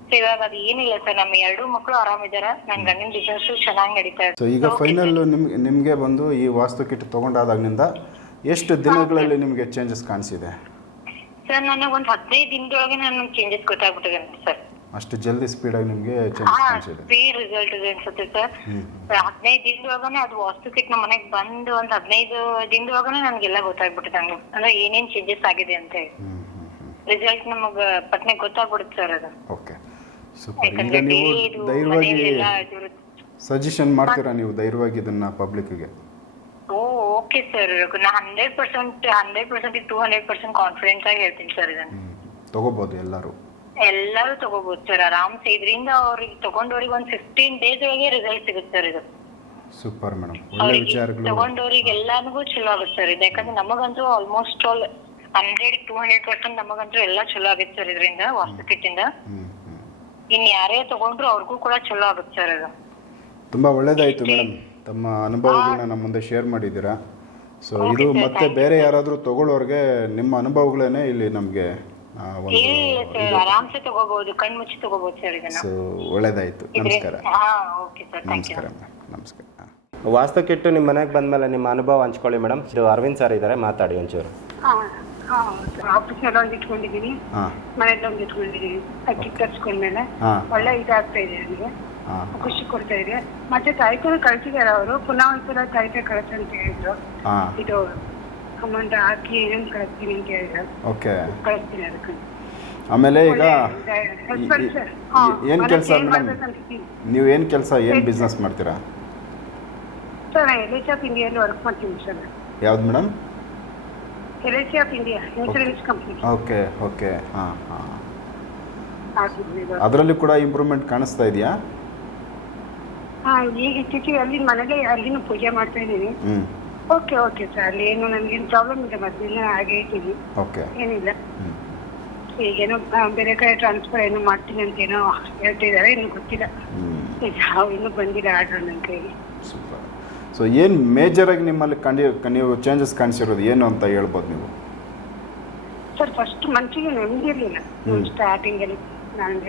ಸೊ ಇವಾಗ ಅದು ಏನಿಲ್ಲ ಸರ್ ನಮ್ಮ ಎರಡು ಮಕ್ಕಳು ಆರಾಮಿದಾರ ನನ್ ಗಂಡನ ಬಿಸ್ನೆಸ್ ಚೆನ್ನಾಗಿ ನಡೀತಾ ಇದೆ. ಈಗ ಫೈನಲ್ ನಿಮ್ಗೆ ನಿಮಗೆ ಬಂದು ಈ ವಾಸ್ತು ಕಿಟ್ ತೊಗೊಂಡಾದಾಗಿನಿಂದ ಎಷ್ಟು ದಿನಗಳಲ್ಲಿ ನಿಮಗೆ ಚೇಂಜಸ್ ಕಾಣಿಸಿದೆ? ಸರ್ ನನಗೆ ಒಂದ್ ಹದಿನೈದು ದಿನದೊಳಗೆ ನನ್ನ ಚೇಂಜಸ್ ಗೊತ್ತಾಗ್ಬಿಟ್ಟಿದೆ ಸರ್ ಅಷ್ಟು ಜಲ್ದಿ ಆಗಿ ನಿಮಗೆ ಸ್ಪೀಡ್ ರಿಸಲ್ಟ್ ಇದೆ ಅನ್ಸುತ್ತೆ ಸರ್ ಹದಿನೈದು ದಿನದೊಳಗನೆ ಅದು ವಾಸ್ತು ಕಿಟ್ ನಮ್ಮ ಮನೆಗ್ ಬಂದು ಒಂದ್ ಹದಿನೈದು ದಿನದೊಳಗನೆ ನನಗೆಲ್ಲ ಗೊತ್ತಾಗ್ಬಿಟ್ಟಿದೆ ಹಂಗೆ. ಅಂದ್ರೆ ಏನೇನ್ ಚೇಂಜಸ್ ಆಗಿದೆ ಅಂತ ಹೇಳಿ. ರಿಸಲ್ಟ್ ನಮಗೆ ಪಟ್ನೆ ಗೊತ್ತಾಗ್ಬಿಡುತ್ತೆ ಸರ್ ಅದು. ಓಕೆ ಸೂಪರ್ ಈಗ ನೀವು ಧೈರ್ಯವಾಗಿ ಸಜೆಷನ್ ಮಾಡ್ತೀರಾ ನೀವು ಧೈರ್ಯವಾಗಿ ಇದನ್ನ ಪಬ್ಲಿಕ್ಗೆ ಓಕೆ ಸರ್ ನಾ hundred percent hundred percent two hundred percent confidence ಆಗಿ ಹೇಳ್ತೀನಿ ಸರ್ ಇದನ್ನ. ತಗೋಬಹುದು ಎಲ್ಲರೂ. ಎಲ್ಲರೂ ತಗೋಬಹುದು ಸರ್ ಆರಾಮ್ಸೆ. ಇದರಿಂದ ಅವ್ರಿಗೆ ತಗೊಂಡವ್ರಿಗೆ ಒಂದ್ ಫಿಫ್ಟೀನ್ ಡೇಸ್ ಒಳಗೆ ರಿಸಲ್ಟ್ ಸಿಗುತ್ತೆ ಸರ್ ಇದು. Super madam. ಒಳ್ಳೆ ವಿಚಾರಗಳು. ತಗೊಂಡವ್ರಿಗೆ ಎಲ್ಲಾನಿಗೂ ಚಲೋ ಆಗುತ್ತೆ ಸರ್ ಇದು ಯಾಕಂದ್ರೆ ನಮಗಂತೂ almost all hundred two hundred percent ನಮಗಂತೂ ಎಲ್ಲ ಚಲೋ ಆಗುತ್ತೆ ಸರ್ ಇದರಿಂದ ವಾಸ್ತು ಕಿಟ್ಟಿಂದ ಹ್ಞೂ ಹ್ಞೂ ಇನ್ ಯಾರೇ ತಗೊಂಡ್ರು ಅವ್ರಿಗೂ ಕೂಡ ಚಲೋ ಆಗುತ್ತೆ ಸರ್ ಅದು ತುಂಬಾ ಒಳ್ಳೇದಾಯ್ತು ಮೇಡಮ್. ತಮ್ಮ ಅನುಭವಗಳನ್ನ ನಮ್ಮ ಮುಂದೆ ಶೇರ್ ಮಾಡಿದ್ದೀರಾ? ಸೊ ಇದು ಮತ್ತೆ ಬೇರೆ ಯಾರಾದರೂ ತಗೊಳ್ಳೋರಿಗೆ ನಿಮ್ಮ ಅನುಭವಗಳೇನೆ ಇಲ್ಲಿ ನಮಗೆ ಒಂದು ಇಲ್ಲ ಸರ್ ಆರಾಮ್ಸೆ ತಗೋಬಹುದು ತಗೋಬಹುದು ಸರ್ ಇದನ್ನ. ಸೊ ಒಳ್ಳೇದಾಯ್ತು. ನಮಸ್ಕಾರ. ಹಾ ಓಕೆ ಸರ್ ಥ್ಯಾಂಕ್ ಯು ನಮಸ್ಕಾರ ಮೇಡಮ್ ನಮಸ್ಕಾರ. ಹಾಂ. ವಾಸ್ತು ಕೆಟ್ಟು ನಿಮ್ಮ ಮನೆಗೆ ಬಂದಮೇಲೆ ನಿಮ್ಮ ಅನುಭವ ಹಂಚ್ಕೊಳ್ಳಿ ಮೇಡಮ್ ಇದು ಅರವಿಂದ್ ಸರ್ ಇದ್ದಾರೆ ಮಾತಾಡಿ ಒಂಚೂರು. ಆಫೀಸ್ನಲ್ಲಿ ಒಂದು ಇಟ್ಕೊಂಡಿದ್ದೀನಿ ಹಾಂ. ಮನೇಲಿ ಒಂದು ಇಟ್ಕೊಂಡಿದ್ದೀನಿ ಅಕ್ಕಿ ತರ್ಸ್ಕೊಂಡ್ಮೇಲೆ ಹಾ. ಒಳ್ಳೆ ಇದಾಗ್ತಾ ಇದೆ ನನಗೆ ಹಾಂ ಖುಷಿ ಕೊಡ್ತಾ ಇದೆ. ಮತ್ತೆ ತಾಯ್ತನ ಕಳ್ಸಿದಾರೆ ಅವರು. ಪುನಃ ಒಂದ್ಸಲ ತಾಯ್ತ ಕಳ್ಸ ಅಂತ ಹೇಳಿದ್ರು. ಹಾಂ. ಇದು ಅಮೌಂಟ್ ಹಾಕಿ ಏನೇನು ಕಳಿಸ್ತೀನಿ ಅಂತ ಹೇಳಿದ್ರು. ಓಕೆ. ಕಳಿಸ್ತೀನಿ ಅದಕ್ಕೆ. ಆಮೇಲೆ ಈಗ ಏನ್ ಕೆಲಸ ನೀವು ಏನು ಕೆಲಸ ಏನು ಬಿಸ್ನೆಸ್ ಮಾಡ್ತೀರಾ? ಸರ್ ನಾನು ಎಲ್ ಐ ಆಫ್ ಇಂಡಿಯಲ್ಲಿ ವರ್ಕ್ ಮಾಡ್ತೀನಿ ಸರ್. ಯಾವ್ದು madam? L of India insurance company okay. Okay ಹಾಂ ಹಾಂ. ಅದರಲ್ಲಿ ಕೂಡ ಇಂಪ್ರೂವ್ಮೆಂಟ್ ಕಾಣಿಸ್ತಾ ಇದೆಯಾ? ಹಾ ಈಗ ಇತ್ತೀಚೆಗೆ ಅಲ್ಲಿ ಮನೇಲೆ ಅಲ್ಲಿನೂ ಪೂಜೆ ಮಾಡ್ತಾ ಇದ್ದೀನಿ ಹ್ಞೂ ಓಕೆ ಓಕೆ ಸರ್ ಅಲ್ಲಿ ಏನು ನನ್ಗೇನು ಪ್ರಾಬ್ಲಮ್ ಇದೆ ಮೊದಲಿನ ಹಾಗೆ ಇದ್ದೀನಿ ಓಕೆ ಏನಿಲ್ಲ. ಈಗ ಈಗೇನೋ ಆ, ಬೇರೆ ಕಡೆ ಟ್ರಾನ್ಸ್ಫರ್ ಏನೋ ಮಾಡ್ತೀನಿ ಅಂತ ಏನೋ ಹೇಳ್ತಿದ್ದಾರೆ. ಇನ್ನು ಗೊತ್ತಿಲ್ಲ. ಹ್ಞೂ ಯಾವ ಇನ್ನೂ ಬಂದಿಲ್ಲ ಆರ್ಡರ್ ನನ್ನ ಕೈಗೆ. ಸೂಪರ್ ಸೊ ಏನು ಮೇಜರಾಗಿ ನಿಮ್ಮಲ್ಲಿ ಕಂಡಿ ನೀವು ಚೇಂಜಸ್ ಕಾಣಿಸಿರೋದು ಏನು ಅಂತ ಹೇಳ್ಬೋದು ನೀವು? ಸರ್ ಫಸ್ಟ್ ಮನ್ಸಿಗೆ ನೆಮ್ಮದಿ ಇರಲಿಲ್ಲ ಸ್ಟಾರ್ಟಿಂಗಲ್ಲಿ ನಾನು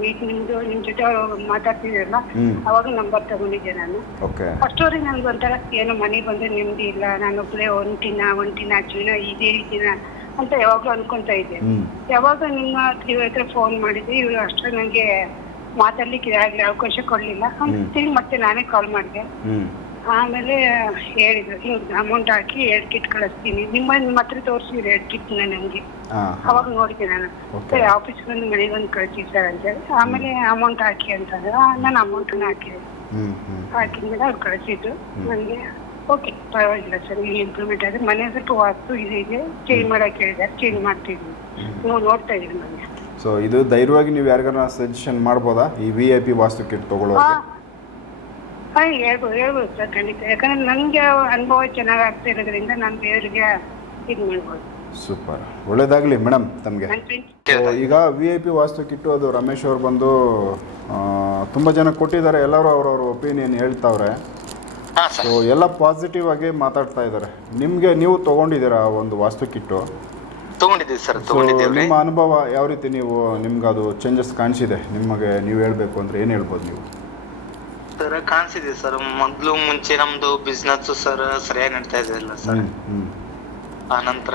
ಮೀಟ್ ನಿಮ್ದು ನಿಮ್ ಜೊತೆ ಮಾತಾಡ್ತಿದ್ದೀರಲ್ಲ ಹ್ಮ್. ಅವಾಗ ನಂಬರ್ ತಗೊಂಡಿದ್ದೆ ನಾನು. ಓಕೆ. ಅಷ್ಟೋರಿಗೆ ನನಗೆ ಒಂಥರ ಏನೋ ಮನೆಗೆ ಬಂದ್ರೆ ನೆಮ್ಮದಿ ಇಲ್ಲ ನಾನು ಒಬ್ಬಳೇ ಒಂಟಿನ ಒಂಟಿನ ಜೀವನ ಇದೇ ರೀತಿನ ಅಂತ ಯಾವಾಗ್ಲೂ ಅನ್ಕೊಂತ ಇದ್ದೆ. ಯಾವಾಗ ನಿಮ್ಮ ಇವ್ರ ಹತ್ರ ಫೋನ್ ಮಾಡಿದ್ರೆ ಇವ್ರು ಅಷ್ಟು ನಂಗೆ ಮಾತಾಡ್ಲಿಕ್ಕೆ ಆಗ್ಲಿ ಅವಕಾಶ ಕೊಡ್ಲಿಲ್ಲ. ತಿರುಗಿ ಮತ್ತೆ ನಾನೇ ಕಾಲ್ ಮಾಡಿದೆ. ಆಮೇಲೆ ಹೇಳಿದ್ರು ಅಮೌಂಟ್ ಹಾಕಿ ಎರಡು ಕಿಟ್ ಕಳಿಸ್ತೀನಿ. ನಿಮ್ಮ ನಿಮ್ಮ ಹತ್ರ ತೋರಿಸಿದ್ರು ಎರಡು ಕಿಟ್ನ ನನಗೆ ಹಾಂ ಅವಾಗ ನೋಡಿದ್ದೆ ನಾನು. ಸರಿ ಆಫೀಸ್ಗೆ ಬಂದು ಮನೆಗೆ ಬಂದು ಕಳಿಸಿ ಸರ್ ಅಂತ ಹೇಳಿ ಆಮೇಲೆ ಅಮೌಂಟ್ ಹಾಕಿ ಅಂತಂದ್ರೆ ಆ, ನಾನು ಅಮೌಂಟನ್ನು ಹಾಕಿದೆ. ಹಾಕಿದ್ಮೇಲೆ ಅವ್ರು ಕಳಿಸಿದ್ದು. ನನಗೆ ಓಕೆ ಪರವಾಗಿಲ್ಲ ಸರ್ ಈಗ ಇಂಪ್ರೂವ್ಮೆಂಟ್ ಆದ್ರೆ ಮನೆ ಸ್ವಲ್ಪ ವಾಸ್ತು ಇದೆ ಇದೆ. ಚೇಂಜ್ ಮಾಡಕ್ಕೆ ಹೇಳಿದ್ದಾರೆ ಚೇಂಜ್ ಮಾಡ್ತಿದ್ದೀನಿ. ನೀವು ನೋಡ್ತಾ ಇದ್ದೀರಿ ಮನೆ. ಸೊ ಇದು ಧೈರ್ಯವಾಗಿ ನೀವು ಯಾರಿಗಾರ ಸಜೆಷನ್ ಮಾಡ್ಬೋದಾ? ಈ V I P vastu kit ತಗೊಳ್ಳೋದು ಹಾಂ ಹೇಳ್ಬೋದು ಹೇಳ್ಬೋದು ಸರ್ ಖಂಡಿತ. ಯಾಕಂದ್ರೆ ನನಗೆ ಅನುಭವ ಚೆನ್ನಾಗಿ ಆಗ್ತಾ ಇರೋದ್ರಿಂದ ನಾನು ಬೇರೆಯವರಿಗೆ ಇದು ಮಾಡ್ಬೋದು. ಸೂಪರ್ ಒಳ್ಳೇದಾಗಲಿ ಮೇಡಮ್ ತಮಗೆ. ಈಗ V I P vastu kit ಅದು ರಮೇಶ್ ಅವ್ರು ಬಂದು ತುಂಬ ಜನ ಕೊಟ್ಟಿದ್ದಾರೆ. ಎಲ್ಲರೂ ಅವ್ರವ್ರ ಒಪಿನಿಯನ್ ಹೇಳ್ತಾವ್ರೆ. ಹಾ ಸೊ ಎಲ್ಲ ಪಾಸಿಟಿವ್ ಆಗಿ ಮಾತಾಡ್ತಾ ಇದ್ದಾರೆ. ನಿಮಗೆ ನೀವು ತೊಗೊಂಡಿದ್ದೀರಾ ಒಂದು ವಾಸ್ತು ಕಿಟ್ಟು? ತಗೊಂಡಿದ್ದೀವಿ ಸರ್ ತೊಗೊಂಡಿದ್ದೀವಿ ನಿಮ್ಮ ಅನುಭವ ಯಾವ ರೀತಿ ನೀವು ನಿಮ್ಗೆ ಅದು ಚೇಂಜಸ್ ಕಾಣಿಸಿದೆ? ನಿಮಗೆ ನೀವು ಹೇಳಬೇಕು ಅಂದರೆ ಏನು ಹೇಳ್ಬೋದು ನೀವು? ಸರ್ ಕಾಣಿಸಿದೆ ಸರ್. ಮೊದಲು ಮುಂಚೆ ನಮ್ದು ಬಿಸ್ನೆಸ್ ಸರ್ ಸರಿಯಾಗಿ ನಡೀತಾ ಅಲ್ಲ ಸರ್. ಆ ನಂತರ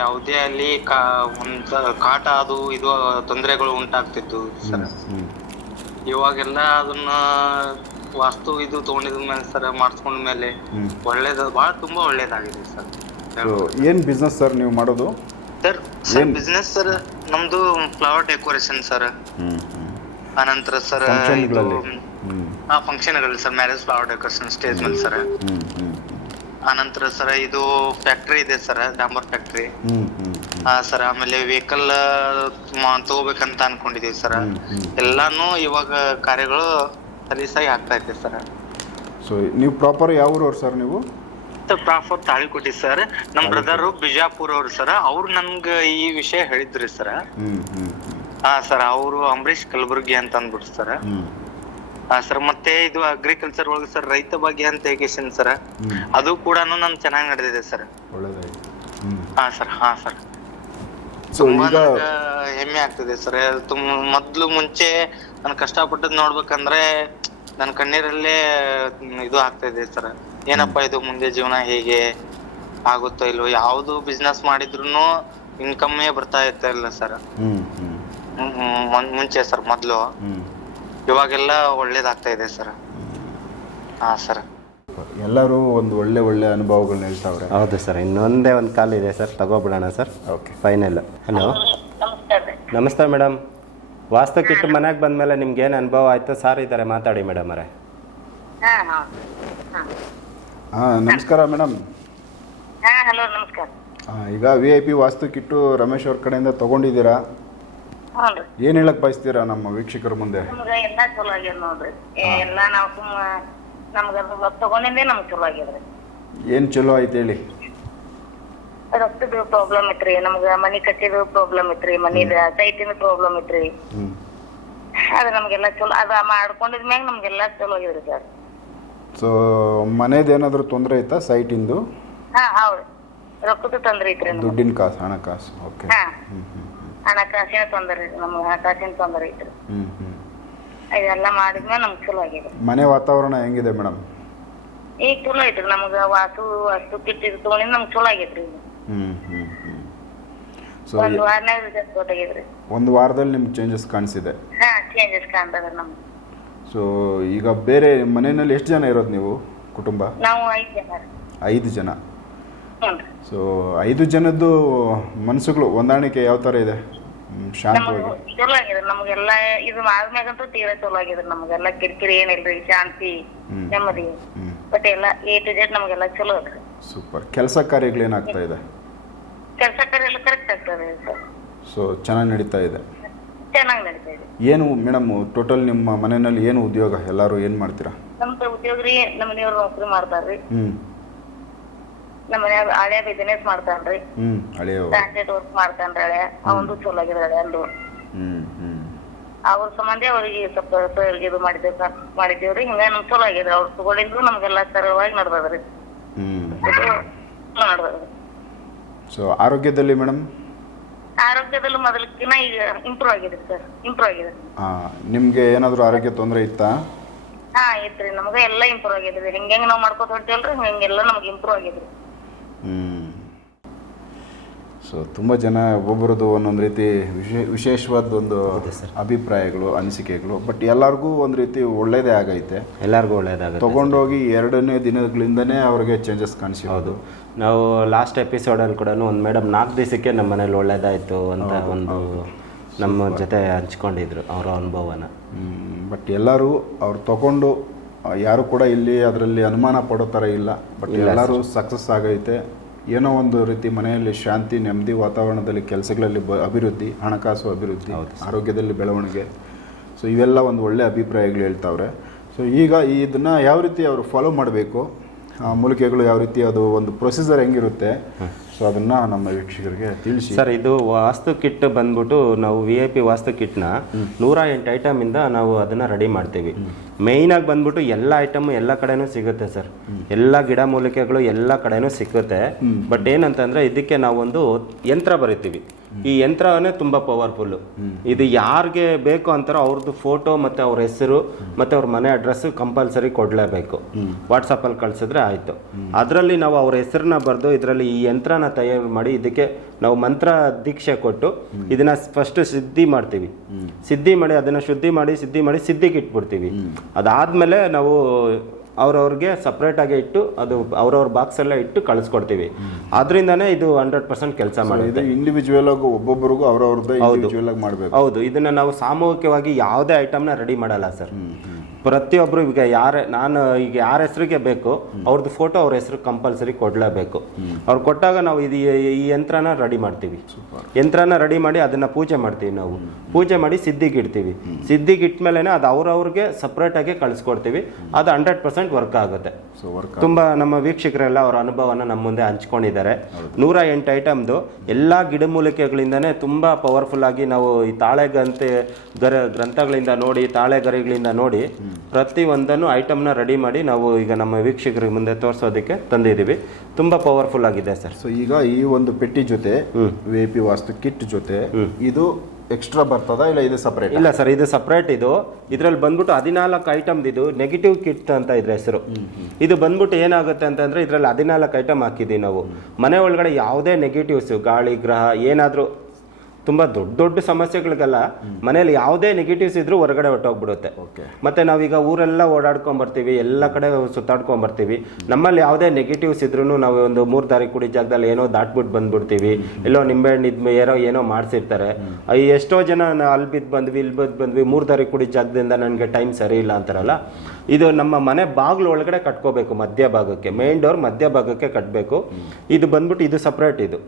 ಯಾವುದೇ ಅಲ್ಲಿ ಕಾ ಒಂದ್ ಕಾಟ ಅದು ಇದು ತೊಂದರೆಗಳು ಉಂಟಾಗ್ತಿತ್ತು ಸರ್. ಇವಾಗೆಲ್ಲ ಅದನ್ನ ವಾಸ್ತು ಇದು ತಗೊಂಡಿದ ಮೇಲೆ ಸರ್ ಮಾಡಿಸ್ಕೊಂಡ ಮೇಲೆ. ಒಳ್ಳೇದ ಬಹಳ ತುಂಬಾ ಒಳ್ಳೇದಾಗಿದೆ ಸರ್. ಏನು ಬಿಸ್ನೆಸ್ ಸರ್ ನೀವು ಮಾಡೋದು? Sir sir? ಬಿಸ್ನೆಸ್ ಸರ್ ನಮ್ದು ಫ್ಲವರ್ ಡೆಕೋರೇಷನ್ ಸರ್. ಆನಂತರ ಸರ್ ಇದು ಫಂಕ್ಷನ್ಗಳಲ್ಲಿ ಆ ಫಂಕ್ಷನ್ಗಳು sir marriage flower decoration stage ಮೇಲೆ ಸರ್. ಆನಂತರ ಸರ್ ಇದು ಫ್ಯಾಕ್ಟ್ರಿ ಇದೆ ಸರ್ ಡಾಂಬರ್ ಫ್ಯಾಕ್ಟ್ರಿ ಸರ್ ಆಮೇಲೆ ವೆಹಿಕಲ್ ತಗೋಬೇಕಂತ ಅನ್ಕೊಂಡಿದೀವಿ ಸರ್. ಎಲ್ಲಾನು ಇವಾಗ ಕಾರ್ಯಗಳು ಸಲೀಸಾಗಿ ಆಗ್ತಾ ಇದೆ ಸರ್. ಸೊ ನೀವು ಪ್ರಾಪರ್ ಯಾವ ಊರವ್ರು ಸರ್ ನೀವು? Proper Talikoti sir. ನಮ್ ಬ್ರದರ್ ಬಿಜಾಪುರ್ ಅವ್ರು ಸರ್. ಅವ್ರು ನನ್ಗ ಈ ವಿಷಯ ಹೇಳಿದ್ರಿ ಸರ್. ಹಾ ಸರ್ ಅವರು ಅಂಬರೀಶ್ ಕಲಬುರ್ಗಿ ಅಂತ ಅಂದ್ಬಿಟ್ಟು ಸರ್. ಸರ್ ಮತ್ತೆ ಇದು ಅಗ್ರಿಕಲ್ಚರ್ ಒಳಗೆ ಸರ್ ರೈತ ಬಗ್ಗೆ ಅಂತ ಹೇಗೇಶನ್ ಸರ್ ಅದು ಕೂಡ ನಮ್ ಚೆನ್ನಾಗಿ ನಡೆದಿದೆ ಸರ್ ಹಾ ಸರ್ ಹಾ ಸರ್ ತುಂಬಾ ಹೆಮ್ಮೆ ಆಗ್ತದೆ ಸರ್ ತುಂಬ ಮೊದ್ಲು ಮುಂಚೆ ನಾನು ಕಷ್ಟಪಟ್ಟದ್ ನೋಡ್ಬೇಕಂದ್ರೆ ನನ್ನ ಕಣ್ಣೀರಲ್ಲೇ ಇದು ಆಗ್ತಾ ಇದೆ ಸರ್ ಏನಪ್ಪಾ ಇದು ಮುಂದೆ ಜೀವನ ಹೇಗೆ ಆಗುತ್ತೋ ಇಲ್ವೋ ಯಾವ್ದು ಬಿಸ್ನೆಸ್ ಮಾಡಿದ್ರು ಇನ್ಕಮ್ಮೇ ಬರ್ತಾ ಇರ್ತಾ ಇಲ್ಲ ಸರ್ ಮುಂಚೆ ಸರ್ ಮೊದ್ಲು. ಇವಾಗೆಲ್ಲ ಒಳ್ಳೇದಾಗ್ತಾ ಇದೆ ಸರ್. ಹಾ ಸರ್. ಎಲ್ಲರೂ ಒಂದು ಒಳ್ಳೆ ಒಳ್ಳೆ ಅನುಭವಗಳನ್ನ ಹೇಳ್ತಾವ್ರೆ. ಹೌದು ಸರ್ ಇನ್ನೊಂದೇ ಒಂದು ಕಾಲ್ ಇದೆ ಸರ್ ತಗೋಬಿಡೋಣ ಸರ್. ಓಕೆ ಫೈನಲ್ ಹಲೋ ನಮಸ್ಕಾರ ನಮಸ್ತೆ ಮೇಡಮ್ ವಾಸ್ತು ಕಿಟ್ಟು ಮನೆಗೆ ಬಂದಮೇಲೆ ನಿಮ್ಗೆ ಏನು ಅನುಭವ ಆಯಿತು? ಸಾರ್ ಇದ್ದಾರೆ ಮಾತಾಡಿ ಮೇಡಮ್ ಅವರೇ. ಹಾ ಹಾ. ಹಾ. ಹಾಂ ನಮಸ್ಕಾರ ಮೇಡಮ್ ಹಾ ಹಲೋ ನಮಸ್ಕಾರ. ಈಗ V I P vastu kit Ramesh ಅವ್ರ ಕಡೆಯಿಂದ ತೊಗೊಂಡಿದ್ದೀರಾ? ಏನು ಹೇಳಕ್ ಬಯಸ್ತೀರಾ ನಮ್ಮ ವೀಕ್ಷಕರ ಮುಂದೆ? ನಮ್ಗ ಎಲ್ಲಾ ಚಲೋ ಆಗ್ಯದ ನೋಡ್ರಿ. ಏ, ಎಲ್ಲಾ ನಾವ್ ಸುಮ್ಮ ನಮ್ಗ ಅದು ತಗೊಂಡಿದ್ದೆ ನಮ್ಗ್ ಚಲೋ ಆಗ್ಯದ್ರಿ. ಏನ್ ಚಲೋ ಆಯ್ತು ಹೇಳಿ. ರೊಕ್ಕದ ಪ್ರಾಬ್ಲಮ್ ಐತ್ರಿ. ನಮ್ಗ ಮನಿ ಕಟ್ಟಿದ ಪ್ರಾಬ್ಲಮ್ ಐತ್ರಿ. ಮನಿದ ಸೈಟಿನ ಪ್ರಾಬ್ಲಮ್ ಐತ್ರಿ. ಹ್ಞೂ ಅದ ನಮ್ಗೆಲ್ಲಾ ಚಲೋ ಅದ ಮಾಡ್ಕೊಂಡಿದ್ಮ್ಯಾಗ ನಮ್ಗೆಲ್ಲಾ ಚಲೋ ಆಗ್ಯದ್ರಿ ಸರ್. ಸೊ ಮನೇದು ಏನಾದರೂ ತೊಂದರೆ ಐತಾ ಸೈಟಿಂದು? ಹಾ ಹೌದು. ರೊಕ್ಕದ ತೊಂದ್ರೆ ಐತ್ರಿ ನಮ್ಗೆ. ದುಡ್ಡಿನ ಕಾಸು ಹಣಕಾಸು ಓಕೆ ಹಾ. ಹ್ಞೂ ಹ್ಞೂ ಹಣಕಾಸಿನ ತೊಂದರೆ ಐತ್ರಿ ನಮ್ಗೆ ಹಣಕಾಸಿನ ತೊಂದರೆ ಐತ್ರಿ ಹ್ಮ್ ಹ್ಮ್. ಇದೆಲ್ಲ ಮಾಡಿದ್ಮೇಲೆ ನಮ್ಗ್ ಚಲೋ ಆಗ್ಯದ ಮನೆ ವಾತಾವರಣ ಹೆಂಗಿದೆ ಮೇಡಮ್? ಈಗ ಚಲೋ ಐತ್ರಿ ನಮ್ಗ ವಾಸು ವಾಸ್ತು ಕಿಟ್ಟಿದ ತಗೊಂಡಿದ್ ನಮ್ಗ್ ಚಲೋ ಆಗೈತ್ರಿ. ಈಗ. ಹ್ಮ್ ಹ್ಮ್. ಹ್ಞೂ ಸೊ ಒಂದ್ ವಾರನಾಗ ರಿಸಲ್ಟ್ ಗೊತ್ತಾಗೈತ್ರಿ ಒಂದು ವಾರದಲ್ಲಿ ನಿಮ್ಗೆ ಚೇಂಜಸ್ ಕಾಣಿಸಿದೆ? ಹಾ ಚೇಂಜಸ್ ಕಾಣ್ತದ ನಮ್ಗೆ. ಸೊ ಈಗ ಬೇರೆ ಮನೆಯಲ್ಲಿ ಎಷ್ಟು ಜನ ಇರೋದು ನೀವು ಕುಟುಂಬ? ನಾವು ಐದ್ ಜನ. ರೀ. ಐದು ಜನ. ರೀ ಸೊ ಐದು ಜನದ್ದು ಮನಸ್ಸುಗಳು ಹೊಂದಾಣಿಕೆ ಯಾವ ತರ ಇದೆ? ಹ್ಮ್, ಶಾಂತವಾಗಿ. ನಮಗ್ ಚಲೋ ಆಗ್ಯದ ನಮ್ಗೆಲ್ಲ ಇದು ಆದ್ಮ್ಯಾಗಂತೂ ತೀರಾ ಚಲೋ ಆಗ್ಯದ ನಮ್ಗೆಲ್ಲ ಕಿರಿಕಿರಿ ಏನಿಲ್ರಿ ಶಾಂತಿ ಹ್ಮ್. ನೆಮ್ಮದಿ. ಹ್ಞೂ ಬಟ್ ಎಲ್ಲ ಎ ಟು ಜೆಡ್ ನಮ್ಗೆಲ್ಲ ಚಲೋ ಅದ್ರಿ ಸೂಪರ್ ಕೆಲಸ ಕಾರ್ಯಗಳೇನಾಗ್ತಾ ಇದೆ? ಕೆಲಸ ಕಾರ್ಯ ಎಲ್ಲ ಕರೆಕ್ಟ್ ಆಗ್ತದೆ ಸರ್. ಸೊ ಚೆನ್ನಾಗಿ ನಡೀತಾ ಇದೆ. ಚೆನ್ನಾಗಿ ನಡೀತಾ ಇದೆ. ಏನು ಮೇಡಮ್ ಟೋಟಲ್ ನಿಮ್ಮ ಮನೆಯಲ್ಲಿ ಏನು ಉದ್ಯೋಗ? ಎಲ್ಲರೂ ಏನು ಮಾಡ್ತೀರಾ? ನಮ್ದು ಉದ್ಯೋಗ ರೀ ನಮ್ಮ ಮನೆಯವ್ರು ನೌಕರಿ ಮಾಡ್ತಾರ್ರಿ. ಹ್ಞೂ ನಮ್ಮ ಮನ್ಯಾಗ ಹಳೆ ಬಿಸಿನೆಸ್ ಮಾಡ್ತಾನ್ರಿ. ರೀ ಹಳೆಯವ. ವರ್ಕ್ ವರ್ಕ್ ಮಾಡ್ತಾನ್ರಿ ಹಳೆ ಅವಂದು ಚಲೋ ಆಗ್ಯದ ಹಳೆ ಅಂದು. ಹ್ಮ್ ಹ್ಞೂ ಅವ್ರ ಸಂಬಂಧ ಅವ್ರಿಗೆ ಸ್ವಲ್ಪ ಸರ್ಗೆ ಇದು ಮಾಡಿದ್ದೇವೆ ಮಾಡಿದ್ದೇವ್ರಿ ಹಿಂಗ ನಮ್ಗೆ ಚಲೋ ಆಗ್ಯದ ಅವ್ರು ತಗೊಂಡಿದ್ರು ನಮ್ಗೆಲ್ಲ ಸರಳವಾಗಿ ನಡ್ದದ್ರಿ. ಹ್ಮ್. ನಡ್ದದ್ರಿ. ಸೊ ಆರೋಗ್ಯದಲ್ಲಿ ಮೇಡಮ್? ಆರೋಗ್ಯದಲ್ಲೂ ಮೊದಲಕ್ಕಿನ ಈಗ ಇಂಪ್ರೂವ್ ಆಗಿದೆ ಸರ್ ಇಂಪ್ರೂವ್ ಆಗಿದೆ ನಿಮಗೆ ಏನಾದರೂ ಆರೋಗ್ಯ ತೊಂದರೆ ಇತ್ತಾ? ಆ ಐತ್ರಿ ನಮಗೆ ಎಲ್ಲ ಇಂಪ್ರೂವ್ ಆಗಿದೆ ರೀ ಹೆಂಗ್ ನಾವ್ ಮಾಡ್ಕೊತ ಹೊಂಟಿವಲ್ರಿ ಹಂಗೆಲ್ಲ ನಮ್ಗೆ ಇಂಪ್ರೂವ್ ಆಗಿದ್ರಿ. ಸೊ ತುಂಬ ಜನ ಒಬ್ಬೊಬ್ಬರದ್ದು ಒಂದೊಂದು ರೀತಿ ವಿಶೇ ವಿಶೇಷವಾದ ಒಂದು ಅಭಿಪ್ರಾಯಗಳು ಅನಿಸಿಕೆಗಳು ಬಟ್ ಎಲ್ಲರಿಗೂ ಒಂದು ರೀತಿ ಒಳ್ಳೇದೇ ಆಗೈತೆ. ಎಲ್ಲರಿಗೂ ಒಳ್ಳೇದಾಗುತ್ತೆ ತೊಗೊಂಡೋಗಿ ಎರಡನೇ ದಿನಗಳಿಂದನೇ ಅವ್ರಿಗೆ ಚೇಂಜಸ್ ಕಾಣಿಸಿರೋದು. ನಾವು ಲಾಸ್ಟ್ ಎಪಿಸೋಡಲ್ಲಿ ಕೂಡ ಒಂದು ಮೇಡಮ್ ನಾಲ್ಕು ದಿವಸಕ್ಕೆ ನಮ್ಮ ಮನೇಲಿ ಒಳ್ಳೇದಾಯಿತು ಅಂತ ಒಂದು ನಮ್ಮ ಜೊತೆ ಹಂಚ್ಕೊಂಡಿದ್ರು ಅವರ ಅನುಭವನ. ಬಟ್ ಎಲ್ಲರೂ ಅವ್ರು ತಗೊಂಡು ಯಾರು ಕೂಡ ಇಲ್ಲಿ ಅದರಲ್ಲಿ ಅನುಮಾನ ಪಡೋ ಥರ ಇಲ್ಲ ಬಟ್ ಎಲ್ಲರೂ ಸಕ್ಸಸ್ ಆಗೈತೆ. ಏನೋ ಒಂದು ರೀತಿ ಮನೆಯಲ್ಲಿ ಶಾಂತಿ ನೆಮ್ಮದಿ ವಾತಾವರಣದಲ್ಲಿ ಕೆಲಸಗಳಲ್ಲಿ ಬ ಅಭಿವೃದ್ಧಿ ಹಣಕಾಸು ಅಭಿವೃದ್ಧಿ ಆರೋಗ್ಯದಲ್ಲಿ ಬೆಳವಣಿಗೆ. ಸೊ ಇವೆಲ್ಲ ಒಂದು ಒಳ್ಳೆ ಅಭಿಪ್ರಾಯಗಳು ಹೇಳ್ತಾವ್ರೆ. ಸೊ ಈಗ ಇದನ್ನು ಯಾವ ರೀತಿ ಅವರು ಫಾಲೋ ಮಾಡಬೇಕು? ಮೂಲಿಕೆಗಳು ಯಾವ ರೀತಿ ಅದು ಒಂದು ಪ್ರೊಸೀಜರ್ ಹೆಂಗಿರುತ್ತೆ? ಸೊ ಅದನ್ನು ನಮ್ಮ ವೀಕ್ಷಕರಿಗೆ ತಿಳಿಸಿ. ಸರ್ ಇದು ವಾಸ್ತು ಕಿಟ್ ಬಂದ್ಬಿಟ್ಟು ನಾವು ವಿ ಐ ಪಿ ವಾಸ್ತು ಕಿಟ್ನ ನೂರ ಎಂಟು ಐಟಮಿಂದ ನಾವು ಅದನ್ನು ರೆಡಿ ಮಾಡ್ತೀವಿ. ಮೇಯ್ನ್ ಆಗಿ ಬಂದ್ಬಿಟ್ಟು ಎಲ್ಲ ಐಟಮ್ ಎಲ್ಲ ಕಡೆನೂ ಸಿಗುತ್ತೆ ಸರ್ ಎಲ್ಲ ಗಿಡ ಮೂಲಿಕೆಗಳು ಎಲ್ಲ ಕಡೆನೂ ಸಿಗುತ್ತೆ. ಬಟ್ ಏನಂತಂದ್ರೆ ಇದಕ್ಕೆ ನಾವೊಂದು ಯಂತ್ರ ಬರಿತೀವಿ. ಈ ಯಂತ್ರನೇ ತುಂಬಾ ಪವರ್ಫುಲ್ ಇದು ಯಾರಿಗೆ ಬೇಕು ಅಂತಾರೋ ಅವ್ರದ್ದು ಫೋಟೋ ಮತ್ತೆ ಅವ್ರ ಹೆಸರು ಮತ್ತೆ ಅವ್ರ ಮನೆ ಅಡ್ರೆಸ್ ಕಂಪಲ್ಸರಿ ಕೊಡ್ಲೇಬೇಕು. ವಾಟ್ಸಪ್ ಅಲ್ಲಿ ಕಳ್ಸಿದ್ರೆ ಆಯ್ತು. ಅದರಲ್ಲಿ ನಾವು ಅವ್ರ ಹೆಸರನ್ನ ಬರೆದು ಇದರಲ್ಲಿ ಈ ಯಂತ್ರನ ತಯಾರು ಮಾಡಿ ಇದಕ್ಕೆ ನಾವು ಮಂತ್ರ ದೀಕ್ಷೆ ಕೊಟ್ಟು ಇದನ್ನ ಫಸ್ಟ್ ಸಿದ್ಧಿ ಮಾಡ್ತೀವಿ. ಸಿದ್ಧಿ ಮಾಡಿ ಅದನ್ನ ಶುದ್ಧಿ ಮಾಡಿ ಸಿದ್ಧಿ ಮಾಡಿ ಸಿದ್ಧಿಗೆ ಇಟ್ಬಿಡ್ತೀವಿ. ಅದಾದ್ಮೇಲೆ ನಾವು ಅವ್ರವ್ರಿಗೆ ಸಪ್ರೇಟಾಗಿ ಇಟ್ಟು ಅದು ಅವ್ರವ್ರ ಬಾಕ್ಸ್ ಎಲ್ಲ ಇಟ್ಟು ಕಳಿಸ್ಕೊಡ್ತೀವಿ. ಅದರಿಂದನೇ ಇದು ಹಂಡ್ರೆಡ್ ಪರ್ಸೆಂಟ್ ಕೆಲಸ ಇದು ಇಂಡಿವಿಜುವಲ್ ಆಗಿ ಒಬ್ಬೊಬ್ಬರಿಗೂ ಅವ್ರವ್ರದ್ದು ಇಂಡಿವಿಜುವಲ್ ಆಗಿ ಮಾಡಬೇಕು. ಹೌದು. ಇದನ್ನ ನಾವು ಸಾಮೂಹಿಕವಾಗಿ ಯಾವುದೇ ಐಟಮ್ನ ರೆಡಿ ಮಾಡಲ್ಲ ಸರ್ ಪ್ರತಿಯೊಬ್ರು ಈಗ ಯಾರ ನಾನು ಈಗ ಯಾರ ಹೆಸರಿಗೆ ಬೇಕು ಅವ್ರದ್ದು ಫೋಟೋ ಅವ್ರ ಹೆಸರು ಕಂಪಲ್ಸರಿ ಕೊಡಲೇಬೇಕು. ಅವ್ರು ಕೊಟ್ಟಾಗ ನಾವು ಇದು ಈ- ಯಂತ್ರನ ರೆಡಿ ಮಾಡ್ತೀವಿ. ಯಂತ್ರನ ರೆಡಿ ಮಾಡಿ ಅದನ್ನ ಪೂಜೆ ಮಾಡ್ತೀವಿ ನಾವು. ಪೂಜೆ ಮಾಡಿ ಸಿದ್ಧಿಗೆ ಇಡ್ತೀವಿ. ಸಿದ್ಧಿಗೆ ಇಟ್ಮೇಲೆ ಅದು ಅವ್ರವ್ರಿಗೆ ಸಪ್ರೇಟ್ ಆಗಿ ಕಳಿಸ್ಕೊಡ್ತೀವಿ. ಅದು ಹಂಡ್ರೆಡ್ ಪರ್ಸೆಂಟ್ ವರ್ಕ್ ಆಗುತ್ತೆ. ಸೊ ವರ್ಕ್ ತುಂಬಾ ನಮ್ಮ ವೀಕ್ಷಕರೆಲ್ಲ ಅವರ ಅನುಭವನ ನಮ್ಮ ಮುಂದೆ ಹಂಚ್ಕೊಂಡಿದ್ದಾರೆ. ನೂರ ಎಂಟು ಐಟಮ್ದು ಎಲ್ಲ ಗಿಡಮೂಲಿಕೆಗಳಿಂದನೇ ತುಂಬಾ ಪವರ್ಫುಲ್ ಆಗಿ ನಾವು ಈ ತಾಳೆ ಗ್ರಂಥ ಗರ ಗ್ರಂಥಗಳಿಂದ ನೋಡಿ ತಾಳೆ ಗರಿಗಳಿಂದ ನೋಡಿ ಪ್ರತಿ ಒಂದನ್ನು ಐಟಮ್ನ ರೆಡಿ ಮಾಡಿ ನಾವು ಈಗ ನಮ್ಮ ವೀಕ್ಷಕರಿಗೆ ಮುಂದೆ ತೋರಿಸೋದಕ್ಕೆ ತಂದಿದ್ದೀವಿ. ತುಂಬಾ ಪವರ್ಫುಲ್ ಆಗಿದೆ ಸರ್. ಸೊ ಈಗ ಈ ಒಂದು ಪೆಟ್ಟಿ ಜೊತೆ ವಿ ಪಿ ವಾಸ್ತು ಕಿಟ್ ಜೊತೆ ಇದು ಎಕ್ಸ್ಟ್ರಾ ಬರ್ತದಾ ಇಲ್ಲ ಇದು ಸಪ್ರೇಟ್ ಇಲ್ಲ ಸರ್ ಇದು ಸಪ್ರೇಟ್ ಇದು. ಇದ್ರಲ್ಲಿ ಬಂದ್ಬಿಟ್ಟು ಹದಿನಾಲ್ಕು ಐಟಮ್ ಇದು ನೆಗೆಟಿವ್ ಕಿಟ್ ಅಂತ ಇದ್ರ ಹೆಸರು. ಇದು ಬಂದ್ಬಿಟ್ಟು ಏನಾಗುತ್ತೆ ಅಂತಂದ್ರೆ ಇದ್ರಲ್ಲಿ ಹದಿನಾಲ್ಕು ಐಟಮ್ ಹಾಕಿದ್ದೀವಿ ನಾವು. ಮನೆ ಒಳಗಡೆ ಯಾವುದೇ ನೆಗೆಟಿವ್ಸ್ ಗಾಳಿ ಗ್ರಹ ಏನಾದರೂ ತುಂಬಾ ದೊಡ್ಡ ದೊಡ್ಡ ಸಮಸ್ಯೆಗಳಿಗೆಲ್ಲ ಮನೇಲಿ ಯಾವುದೇ ನೆಗೆಟಿವ್ಸ್ ಇದ್ರು ಹೊರಗಡೆ ಹೊಟ್ಟೋಗ್ಬಿಡುತ್ತೆ ಮತ್ತೆ ನಾವೀಗ ಊರೆಲ್ಲ ಓಡಾಡ್ಕೊಂಡ್ ಬರ್ತೀವಿ ಎಲ್ಲ ಕಡೆ ಸುತ್ತಾಡ್ಕೊಂಡ್ ಬರ್ತೀವಿ. ನಮ್ಮಲ್ಲಿ ಯಾವುದೇ ನೆಗೆಟಿವ್ಸ್ ಇದ್ರೂ ನಾವು ಒಂದು ಮೂರ್ ತಾರೀಕು ಕುಡಿ ಜಾಗದಲ್ಲಿ ಏನೋ ದಾಟ್ಬಿಟ್ಟು ಬಂದ್ಬಿಡ್ತೀವಿ. ಎಲ್ಲೋ ನಿಂಬೆಹಣ್ಣು ಇದ್ ಏನೋ ಏನೋ ಮಾಡಿಸಿರ್ತಾರೆ. ಎಷ್ಟೋ ಜನ ಅಲ್ಲಿ ಬಿದ್ದು ಬಂದ್ವಿ ಇಲ್ಲಿ ಬಿದ್ದು ಬಂದ್ವಿ ಮೂರ್ ತಾರೀಕು ಕುಡಿ ಜಾಗದಿಂದ ನನಗೆ ಟೈಮ್ ಸರಿ ಇಲ್ಲ ಅಂತಾರಲ್ಲ. ಇದು ನಮ್ಮ ಮನೆ ಬಾಗ್ಲು ಒಳಗಡೆ ಕಟ್ಕೋಬೇಕು ಮಧ್ಯ ಭಾಗಕ್ಕೆ ಮೇನ್ ಡೋರ್ ಮಧ್ಯ ಭಾಗಕ್ಕೆ ಕಟ್ಟಬೇಕು ಇದು ಬಂದ್ಬಿಟ್ಟು ಇದು ಸಪ್ರೇಟ್ ಇದು.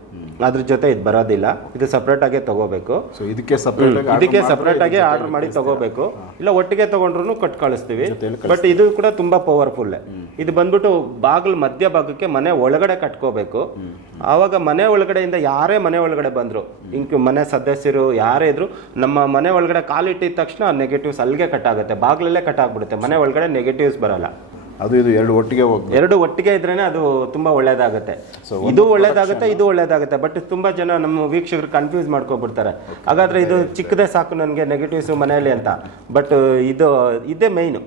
ಅದ್ರ ಜೊತೆ ಇದು ಬರೋದಿಲ್ಲ. ಇದು ಸಪ್ರೇಟ್ ಆಗೇ ತಗೋಬೇಕು. ಸೊ ಇದಕ್ಕೆ ಸಪ್ರೇಟ್ ಆಗಿ ಇದಕ್ಕೆ ಸಪ್ರೇಟ್ ಆಗಿ ಆರ್ಡರ್ ಮಾಡಿ ತಗೋಬೇಕು. ಇಲ್ಲ ಒಟ್ಟಿಗೆ ತಗೊಂಡ್ರು ಕಟ್ ಕಳಿಸ್ತೀವಿ. ಬಟ್ ಇದು ಕೂಡ ತುಂಬಾ ಪವರ್ಫುಲ್ ಇದು ಬಂದ್ಬಿಟ್ಟು ಬಾಗಿಲು ಮಧ್ಯ ಭಾಗಕ್ಕೆ ಮನೆ ಒಳಗಡೆ ಕಟ್ಕೋಬೇಕು. ಆವಾಗ ಮನೆ ಒಳಗಡೆಯಿಂದ ಯಾರೇ ಮನೆ ಒಳಗಡೆ ಬಂದ್ರು ಇಂಕ್ ಮನೆ ಸದಸ್ಯರು ಯಾರೇ ಇದ್ರು ನಮ್ಮ ಮನೆ ಒಳಗಡೆ ಕಾಲಿಟ್ಟಿದ ತಕ್ಷಣ ನೆಗೆಟಿವ್ಸ್ ಅಲ್ಲಿಗೆ ಕಟ್ ಆಗುತ್ತೆ. ಬಾಗಿಲಲ್ಲೇ ಕಟ್ ಆಗ್ಬಿಡುತ್ತೆ. ಮನೆ ಒಳಗಡೆ ನೆಗೆಟಿವ್ಸ್ ಬರಲ್ಲ. ಅದು ಇದು ಎರಡು ಒಟ್ಟಿಗೆ ಹೋಗ್ಬೇಕು. ಎರಡು ಒಟ್ಟಿಗೆ ಇದ್ರೇನೆ ಅದು ತುಂಬಾ ಒಳ್ಳೇದಾಗುತ್ತೆ. ಇದು ಒಳ್ಳೇದಾಗುತ್ತೆ ಇದು ಒಳ್ಳೇದಾಗುತ್ತೆ ಬಟ್ ತುಂಬಾ ಜನ ನಮ್ಮ ವೀಕ್ಷಕರು ಕನ್ಫ್ಯೂಸ್ ಮಾಡ್ಕೊಬಿಡ್ತಾರೆ. ಹಾಗಾದ್ರೆ ಇದು ಚಿಕ್ಕದೇ ಸಾಕು ನನಗೆ ನೆಗೆಟಿವ್ಸ್ ಮನೆಯಲ್ಲಿ ಅಂತ. ಬಟ್ ಇದು ಇದೇ ಮೈನು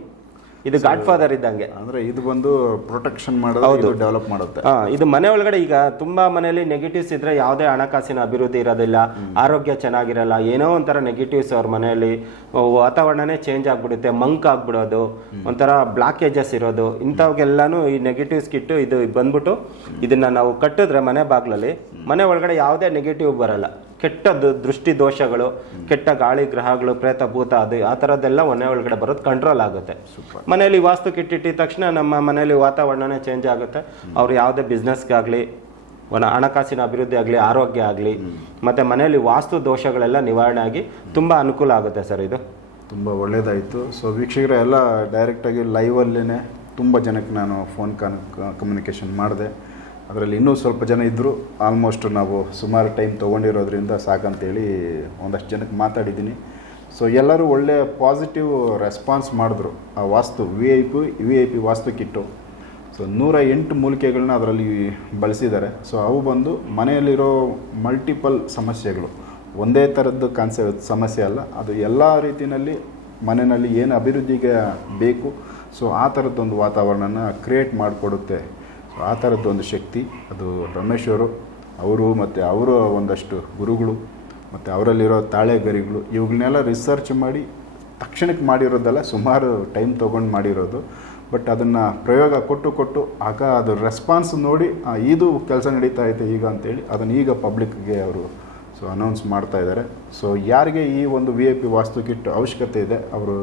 ಇದು ಗಾಡ್ ಫಾದರ್ ಇದ್ದಂಗೆ. ಅಂದ್ರೆ ಇದು ಬಂದು ಪ್ರೊಟೆಕ್ಷನ್ ಮಾಡೋದು ಡೆವಲಪ್ ಮಾಡುತ್ತೆ. ಇದು ಮನೆ ಒಳಗಡೆ ಈಗ ತುಂಬಾ ಮನೆಯಲ್ಲಿ ನೆಗೆಟಿವ್ಸ್ ಇದ್ರೆ ಯಾವುದೇ ಹಣಕಾಸಿನ ಅಭಿವೃದ್ಧಿ ಇರೋದಿಲ್ಲ ಆರೋಗ್ಯ ಚೆನ್ನಾಗಿರಲ್ಲ ಏನೋ ಒಂಥರ ನೆಗೆಟಿವ್ಸ್ ಅವ್ರ ಮನೆಯಲ್ಲಿ ವಾತಾವರಣನೇ ಚೇಂಜ್ ಆಗ್ಬಿಡುತ್ತೆ ಮಂಕ್ ಆಗ್ಬಿಡೋದು ಒಂಥರ ಬ್ಲಾಕೇಜಸ್ ಇರೋದು ಇಂಥವಾಗೆಲ್ಲಾನು ಈ ನೆಗೆಟಿವ್ಸ್ ಕಿಟ್ಟು ಇದು ಬಂದ್ಬಿಟ್ಟು ಇದನ್ನ ನಾವು ಕಟ್ಟಿದ್ರೆ ಮನೆ ಬಾಗ್ಲಲ್ಲಿ ಮನೆ ಒಳಗಡೆ ಯಾವುದೇ ನೆಗೆಟಿವ್ ಬರಲ್ಲ. ಕೆಟ್ಟ ದೃಷ್ಟಿ ದೋಷಗಳು ಕೆಟ್ಟ ಗಾಳಿ ಗ್ರಹಗಳು ಪ್ರೇತ ಭೂತ ಅದು ಆ ಥರದ್ದೆಲ್ಲ ಮನೆ ಒಳಗಡೆ ಬರೋದು ಕಂಟ್ರೋಲ್ ಆಗುತ್ತೆ. ಮನೆಯಲ್ಲಿ ವಾಸ್ತು ಕಿಟ್ಟಿಟ್ಟಿದ ತಕ್ಷಣ ನಮ್ಮ ಮನೆಯಲ್ಲಿ ವಾತಾವರಣನೇ ಚೇಂಜ್ ಆಗುತ್ತೆ. ಅವ್ರು ಯಾವುದೇ ಬಿಸ್ನೆಸ್ಗಾಗಲಿ ಒನ ಹಣಕಾಸಿನ ಅಭಿವೃದ್ಧಿ ಆಗಲಿ ಆರೋಗ್ಯ ಆಗಲಿ ಮತ್ತು ಮನೆಯಲ್ಲಿ ವಾಸ್ತು ದೋಷಗಳೆಲ್ಲ ನಿವಾರಣೆ ಆಗಿ ತುಂಬ ಅನುಕೂಲ ಆಗುತ್ತೆ ಸರ್ ಇದು. ತುಂಬ ಒಳ್ಳೆಯದಾಯಿತು ಸೊ ವೀಕ್ಷಕರ ಎಲ್ಲ ಡೈರೆಕ್ಟಾಗಿ ಲೈವಲ್ಲೇ ತುಂಬ ಜನಕ್ಕೆ ನಾನು ಫೋನ್ ಕಾನ್ ಕಮ್ಯುನಿಕೇಷನ್ ಮಾಡಿದೆ. ಅದರಲ್ಲಿ ಇನ್ನೂ ಸ್ವಲ್ಪ ಜನ ಇದ್ದರು ಆಲ್ಮೋಸ್ಟ್ ನಾವು ಸುಮಾರು ಟೈಮ್ ತೊಗೊಂಡಿರೋದ್ರಿಂದ ಸಾಕಂತೇಳಿ ಒಂದಷ್ಟು ಜನಕ್ಕೆ ಮಾತಾಡಿದ್ದೀನಿ. ಸೊ ಎಲ್ಲರೂ ಒಳ್ಳೆಯ ಪಾಸಿಟಿವ್ ರೆಸ್ಪಾನ್ಸ್ ಮಾಡಿದ್ರು. ಆ vastu V I P V I P vastu kit. So ನೂರ ಎಂಟು ಮೂಲಿಕೆಗಳನ್ನ ಅದರಲ್ಲಿ ಬಳಸಿದ್ದಾರೆ. ಸೊ ಅವು ಬಂದು ಮನೆಯಲ್ಲಿರೋ ಮಲ್ಟಿಪಲ್ ಸಮಸ್ಯೆಗಳು. ಒಂದೇ ಥರದ್ದು ಕಾನ್ಸೆ ಸಮಸ್ಯೆ ಅಲ್ಲ. ಅದು ಎಲ್ಲ ರೀತಿಯಲ್ಲಿ ಮನೆಯಲ್ಲಿ ಏನು ಅಭಿವೃದ್ಧಿಗೆ ಬೇಕು ಸೊ ಆ ಥರದ್ದೊಂದು ವಾತಾವರಣನ ಕ್ರಿಯೇಟ್ ಮಾಡಿಕೊಡುತ್ತೆ. ಸೊ ಆ ಥರದ್ದೊಂದು ಶಕ್ತಿ, ಅದು ರಮೇಶ್ ಅವರು ಅವರು ಮತ್ತು ಅವರ ಒಂದಷ್ಟು ಗುರುಗಳು, ಮತ್ತು ಅವರಲ್ಲಿರೋ ತಾಳೆ ಗರಿಗಳು ಇವುಗಳನ್ನೆಲ್ಲ ರಿಸರ್ಚ್ ಮಾಡಿ, ತಕ್ಷಣಕ್ಕೆ ಮಾಡಿರೋದಲ್ಲ, ಸುಮಾರು ಟೈಮ್ ತೊಗೊಂಡು ಮಾಡಿರೋದು. ಬಟ್ ಅದನ್ನು ಪ್ರಯೋಗ ಕೊಟ್ಟು ಕೊಟ್ಟು, ಆಗ ಅದು ರೆಸ್ಪಾನ್ಸ್ ನೋಡಿ ಇದು ಕೆಲಸ ನಡೀತಾ ಐತೆ ಈಗ ಅಂತೇಳಿ, ಅದನ್ನು ಈಗ ಪಬ್ಲಿಕ್ಗೆ ಅವರು ಸೊ ಅನೌನ್ಸ್ ಮಾಡ್ತಾ ಇದ್ದಾರೆ ಸೊ ಯಾರಿಗೆ ಈ ಒಂದು V I P vastu kit ಅವಶ್ಯಕತೆ ಇದೆ, ಅವರು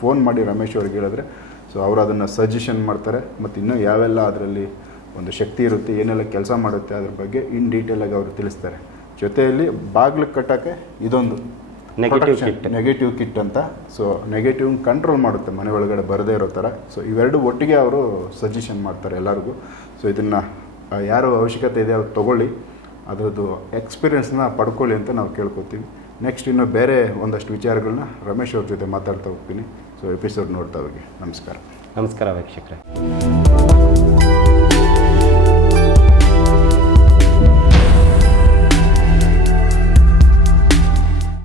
ಫೋನ್ ಮಾಡಿ ರಮೇಶ್ ಅವ್ರಿಗೆ ಹೇಳಿದ್ರೆ ಸೊ ಅವರು ಅದನ್ನು ಸಜೆಷನ್ ಮಾಡ್ತಾರೆ. ಮತ್ತು ಇನ್ನೂ ಯಾವೆಲ್ಲ ಅದರಲ್ಲಿ ಒಂದು ಶಕ್ತಿ ಇರುತ್ತೆ ಏನೆಲ್ಲ ಕೆಲಸ ಮಾಡುತ್ತೆ ಅದ್ರ ಬಗ್ಗೆ ಇನ್ ಡೀಟೇಲಾಗಿ ಅವರು ತಿಳಿಸ್ತಾರೆ. ಜೊತೆಯಲ್ಲಿ ಬಾಗಿಲು ಕಟ್ಟೋಕ್ಕೆ ಇದೊಂದು ನೆಗೆಟಿವ್ ಕಿಟ್ ನೆಗೆಟಿವ್ ಕಿಟ್ ಅಂತ. ಸೊ ನೆಗೆಟಿವ್ ಕಂಟ್ರೋಲ್ ಮಾಡುತ್ತೆ ಮನೆ ಒಳಗಡೆ ಬರದೇ ಇರೋ ಥರ. ಸೊ ಇವೆರಡು ಒಟ್ಟಿಗೆ ಅವರು ಸಜೆಷನ್ ಮಾಡ್ತಾರೆ ಎಲ್ಲರಿಗೂ. ಸೊ ಇದನ್ನು ಯಾರು ಅವಶ್ಯಕತೆ ಇದೆ ಅವ್ರು ತೊಗೊಳ್ಳಿ. ಅದರದ್ದು ಎಕ್ಸ್ಪೀರಿಯೆನ್ಸ್ನ ಪಡ್ಕೊಳ್ಳಿ ಅಂತ ನಾವು ಕೇಳ್ಕೊತೀವಿ. ನೆಕ್ಸ್ಟ್ ಇನ್ನು ಬೇರೆ ಒಂದಷ್ಟು ವಿಚಾರಗಳನ್ನ ರಮೇಶ್ ಅವ್ರ ಜೊತೆ ಮಾತಾಡ್ತಾ ಹೋಗ್ತೀನಿ. ಸೊ ಎಪಿಸೋಡ್ ನೋಡ್ತಾ ಹೋಗಿ. ನಮಸ್ಕಾರ. ನಮಸ್ಕಾರ ವೀಕ್ಷಕರೇ.